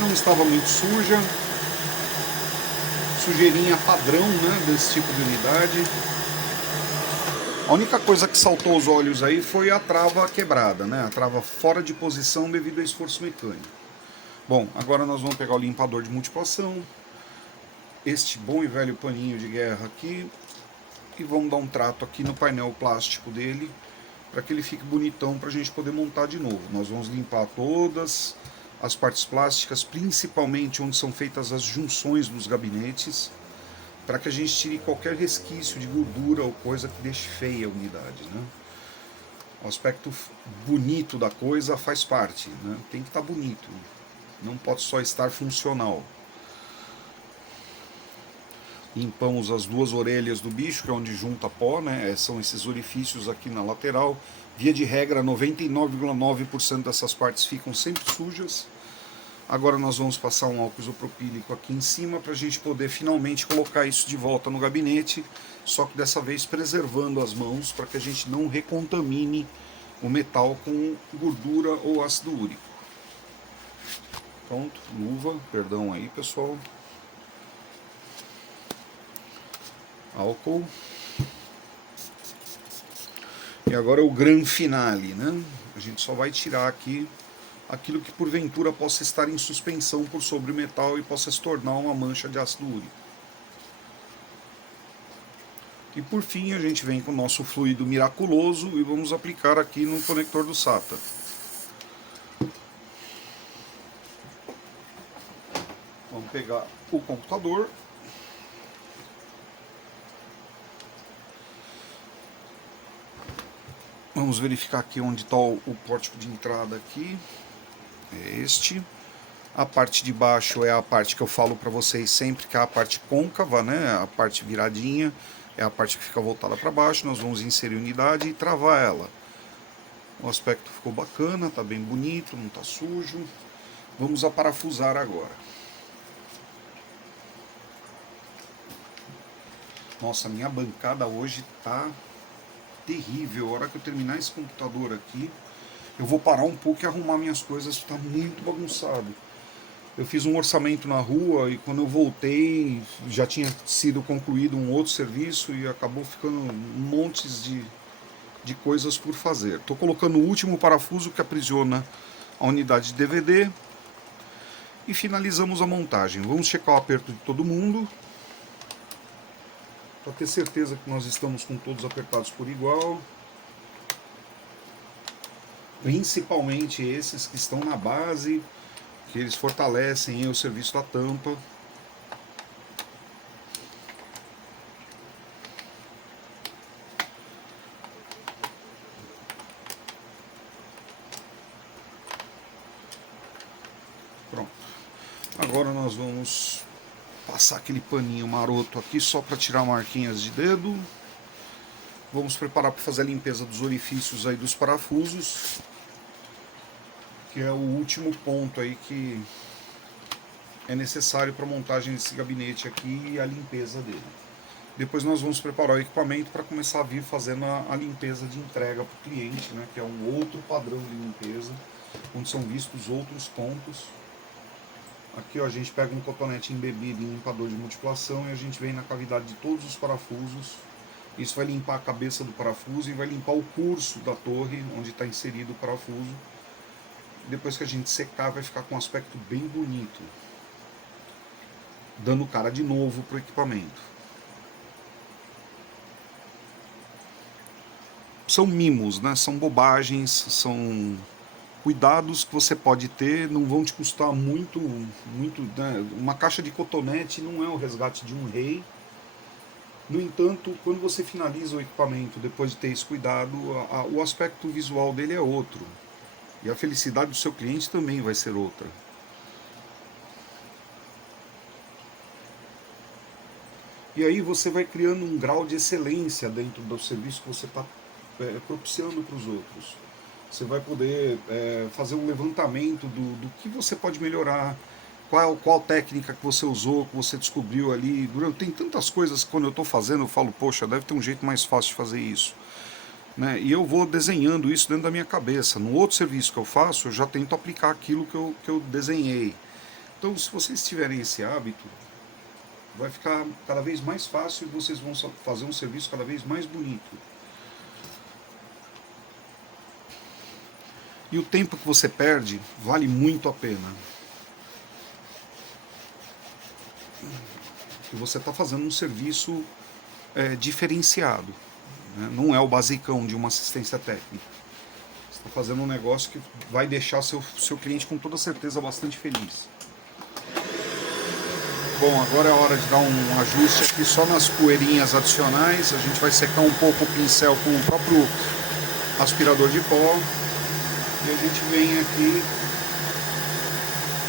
Não estava muito suja. Sujeirinha padrão, né, desse tipo de unidade. A única coisa que saltou aos olhos aí foi a trava quebrada, né? A trava fora de posição devido ao esforço mecânico. Bom, agora nós vamos pegar o limpador de multiplação, este bom e velho paninho de guerra aqui, e vamos dar um trato aqui no painel plástico dele, para que ele fique bonitão para a gente poder montar de novo. Nós vamos limpar todas as partes plásticas, principalmente onde são feitas as junções dos gabinetes, para que a gente tire qualquer resquício de gordura ou coisa que deixe feia a unidade, né? O aspecto bonito da coisa faz parte, né? Tem que estar bonito, não pode só estar funcional. Limpamos as duas orelhas do bicho, que é onde junta pó, né? São esses orifícios aqui na lateral. Via de regra, 99,9% dessas partes ficam sempre sujas. Agora nós vamos passar um álcool isopropílico aqui em cima para a gente poder finalmente colocar isso de volta no gabinete, só que dessa vez preservando as mãos para que a gente não recontamine o metal com gordura ou ácido úrico. Pronto, luva, perdão aí pessoal. Álcool. E agora o gran finale, né? A gente só vai tirar aqui aquilo que porventura possa estar em suspensão por sobre o metal e possa se tornar uma mancha de ácido úrico. E por fim a gente vem com o nosso fluido miraculoso e vamos aplicar aqui no conector do SATA. Vamos pegar o computador. Vamos verificar aqui onde está o pórtico de entrada aqui. É este. A parte de baixo é a parte que eu falo para vocês sempre, que é a parte côncava, né? A parte viradinha é a parte que fica voltada para baixo. Nós vamos inserir a unidade e travar ela. O aspecto ficou bacana, tá bem bonito, não tá sujo. Vamos aparafusar agora. Nossa, minha bancada hoje tá terrível. A hora que eu terminar esse computador aqui, eu vou parar um pouco e arrumar minhas coisas, está muito bagunçado. Eu fiz um orçamento na rua e quando eu voltei já tinha sido concluído um outro serviço e acabou ficando montes de coisas por fazer. Estou colocando o último parafuso que aprisiona a unidade de DVD e finalizamos a montagem. Vamos checar o aperto de todo mundo, para ter certeza que nós estamos com todos apertados por igual. Principalmente esses que estão na base, que eles fortalecem o serviço da tampa. Pronto. Agora nós vamos passar aquele paninho maroto aqui só para tirar marquinhas de dedo. Vamos preparar para fazer a limpeza dos orifícios aí dos parafusos, que é o último ponto aí que é necessário para a montagem desse gabinete aqui e a limpeza dele. Depois nós vamos preparar o equipamento para começar a vir fazendo a limpeza de entrega para o cliente, né, que é um outro padrão de limpeza, onde são vistos outros pontos. Aqui ó, a gente pega um cotonete embebido em limpador de multiplação e a gente vem na cavidade de todos os parafusos. Isso vai limpar a cabeça do parafuso e vai limpar o curso da torre onde está inserido o parafuso. Depois que a gente secar, vai ficar com um aspecto bem bonito, dando cara de novo para o equipamento. São mimos, né? São bobagens, são cuidados que você pode ter, não vão te custar muito, né? Uma caixa de cotonete não é o resgate de um rei. No entanto, quando você finaliza o equipamento, depois de ter esse cuidado, o aspecto visual dele é outro. E a felicidade do seu cliente também vai ser outra. E aí você vai criando um grau de excelência dentro do serviço que você está propiciando para os outros. Você vai poder fazer um levantamento do que você pode melhorar, qual técnica que você usou, que você descobriu ali. Tem tantas coisas que quando eu estou fazendo eu falo, poxa, deve ter um jeito mais fácil de fazer isso. Né? E eu vou desenhando isso dentro da minha cabeça. No outro serviço que eu faço, eu já tento aplicar aquilo que eu desenhei. Então, se vocês tiverem esse hábito, vai ficar cada vez mais fácil e vocês vão fazer um serviço cada vez mais bonito. E o tempo que você perde vale muito a pena. Porque você está fazendo um serviço diferenciado. Né? Não é o basicão de uma assistência técnica. Você está fazendo um negócio que vai deixar seu cliente com toda certeza bastante feliz. Bom, agora é a hora de dar um ajuste aqui só nas poeirinhas adicionais. A gente vai secar um pouco o pincel com o próprio aspirador de pó. E a gente vem aqui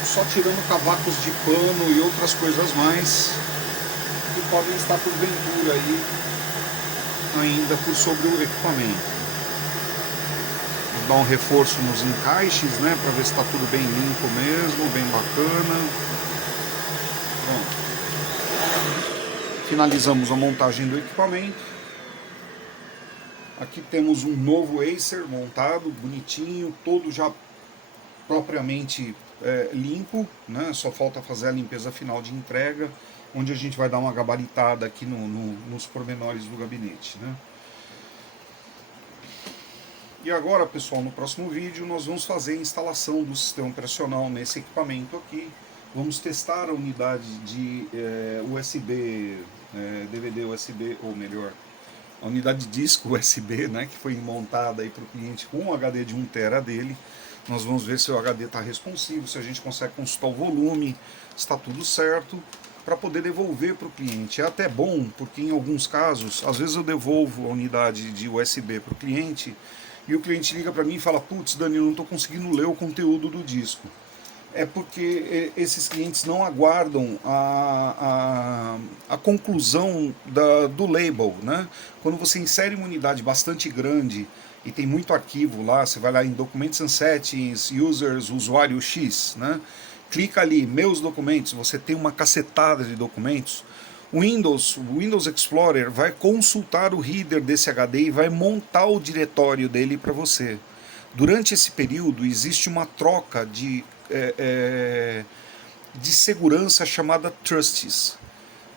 só tirando cavacos de pano e outras coisas mais que podem estar porventura aí ainda por sobre o equipamento. Vou dar um reforço nos encaixes, né, para ver se está tudo bem limpo mesmo, bem bacana. Bom, finalizamos a montagem do equipamento. Aqui temos um novo Acer montado, bonitinho, todo já propriamente limpo, né? Só falta fazer a limpeza final de entrega, onde a gente vai dar uma gabaritada aqui nos pormenores do gabinete, né? E agora, pessoal, no próximo vídeo nós vamos fazer a instalação do sistema operacional nesse equipamento aqui. Vamos testar a unidade de USB, DVD USB, ou melhor, a unidade de disco USB, né, que foi montada para o cliente com um HD de 1 TB dele. Nós vamos ver se o HD está responsivo, se a gente consegue consultar o volume, se está tudo certo, para poder devolver para o cliente. É até bom, porque em alguns casos, às vezes eu devolvo a unidade de USB para o cliente, e o cliente liga para mim e fala, putz, Dani, eu não estou conseguindo ler o conteúdo do disco. É porque esses clientes não aguardam a conclusão do label, né? Quando você insere uma unidade bastante grande e tem muito arquivo lá, você vai lá em Documents and Settings, Users, Usuário X, né? Clica ali, Meus Documentos, você tem uma cacetada de documentos. O Windows Explorer vai consultar o header desse HD e vai montar o diretório dele para você. Durante esse período existe uma troca de segurança chamada trusts.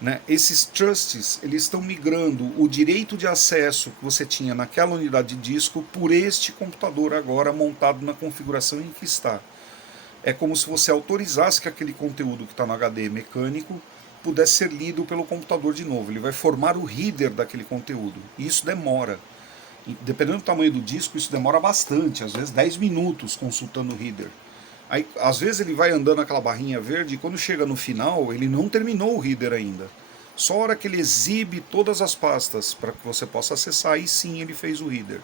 Né? Esses trusts eles estão migrando o direito de acesso que você tinha naquela unidade de disco por este computador agora montado na configuração em que está. É como se você autorizasse que aquele conteúdo que está no HD mecânico pudesse ser lido pelo computador de novo. Ele vai formar o header daquele conteúdo. E isso demora. Dependendo do tamanho do disco, isso demora bastante, às vezes 10 minutos consultando o header. Aí, às vezes ele vai andando aquela barrinha verde e quando chega no final, ele não terminou o header ainda. Só a hora que ele exibe todas as pastas para que você possa acessar, aí sim ele fez o header.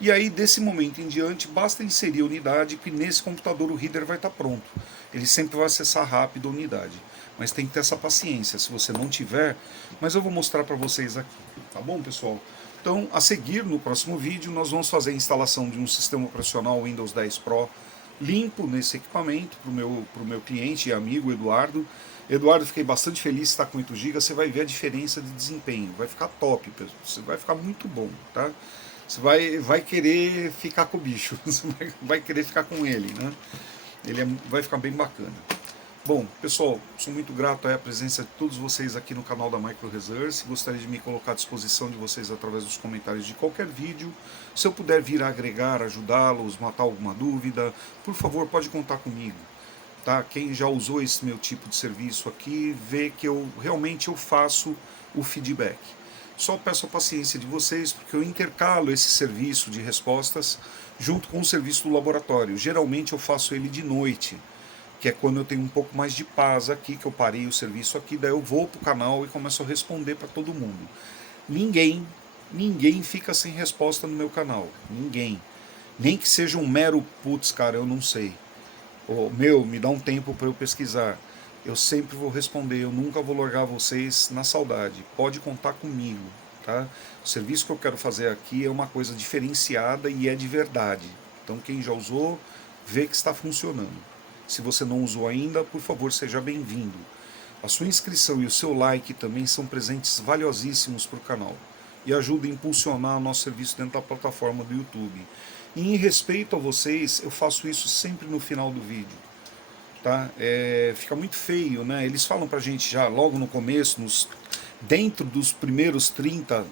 E aí, desse momento em diante, basta inserir a unidade que nesse computador o header vai estar pronto. Ele sempre vai acessar rápido a unidade. Mas tem que ter essa paciência, se você não tiver, mas eu vou mostrar para vocês aqui. Tá bom, pessoal? Então, a seguir, no próximo vídeo, nós vamos fazer a instalação de um sistema operacional Windows 10 Pro limpo nesse equipamento para o meu cliente e amigo Eduardo. Eduardo, fiquei bastante feliz de estar com 8 GB, você vai ver a diferença de desempenho, vai ficar top, você vai ficar muito bom, tá? Você vai querer ficar com o bicho, você vai querer ficar com ele, né? Vai ficar bem bacana. Bom, pessoal, sou muito grato à presença de todos vocês aqui no canal da Micro Resource. Gostaria de me colocar à disposição de vocês através dos comentários de qualquer vídeo. Se eu puder vir a agregar, ajudá-los, matar alguma dúvida, por favor, pode contar comigo. Tá? Quem já usou esse meu tipo de serviço aqui, vê que eu realmente faço o feedback. Só peço a paciência de vocês, porque eu intercalo esse serviço de respostas junto com o serviço do laboratório. Geralmente eu faço ele de noite, que é quando eu tenho um pouco mais de paz aqui, que eu parei o serviço aqui, daí eu vou pro canal e começo a responder para todo mundo. Ninguém fica sem resposta no meu canal, ninguém. Nem que seja um mero putz, cara, eu não sei. Ou, me dá um tempo para eu pesquisar. eu sempre vou responder, eu nunca vou largar vocês na saudade. Pode contar comigo, tá? O serviço que eu quero fazer aqui é uma coisa diferenciada e é de verdade. Então quem já usou, vê que está funcionando. Se você não usou ainda, por favor, seja bem-vindo. A sua inscrição e o seu like também são presentes valiosíssimos para o canal e ajudam a impulsionar o nosso serviço dentro da plataforma do YouTube. E em respeito a vocês, eu faço isso sempre no final do vídeo. Tá? Fica muito feio, né? Eles falam pra gente já logo no começo, dentro dos primeiros 30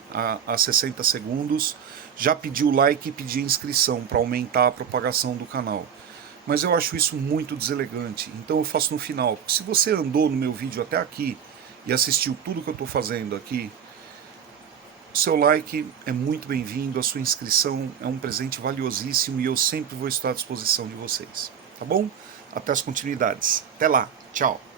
a 60 segundos, já pedir o like e pedir inscrição para aumentar a propagação do canal. Mas eu acho isso muito deselegante, então eu faço no final. Se você andou no meu vídeo até aqui e assistiu tudo que eu estou fazendo aqui, o seu like é muito bem-vindo, a sua inscrição é um presente valiosíssimo e eu sempre vou estar à disposição de vocês. Tá bom? Até as continuidades. Até lá. Tchau.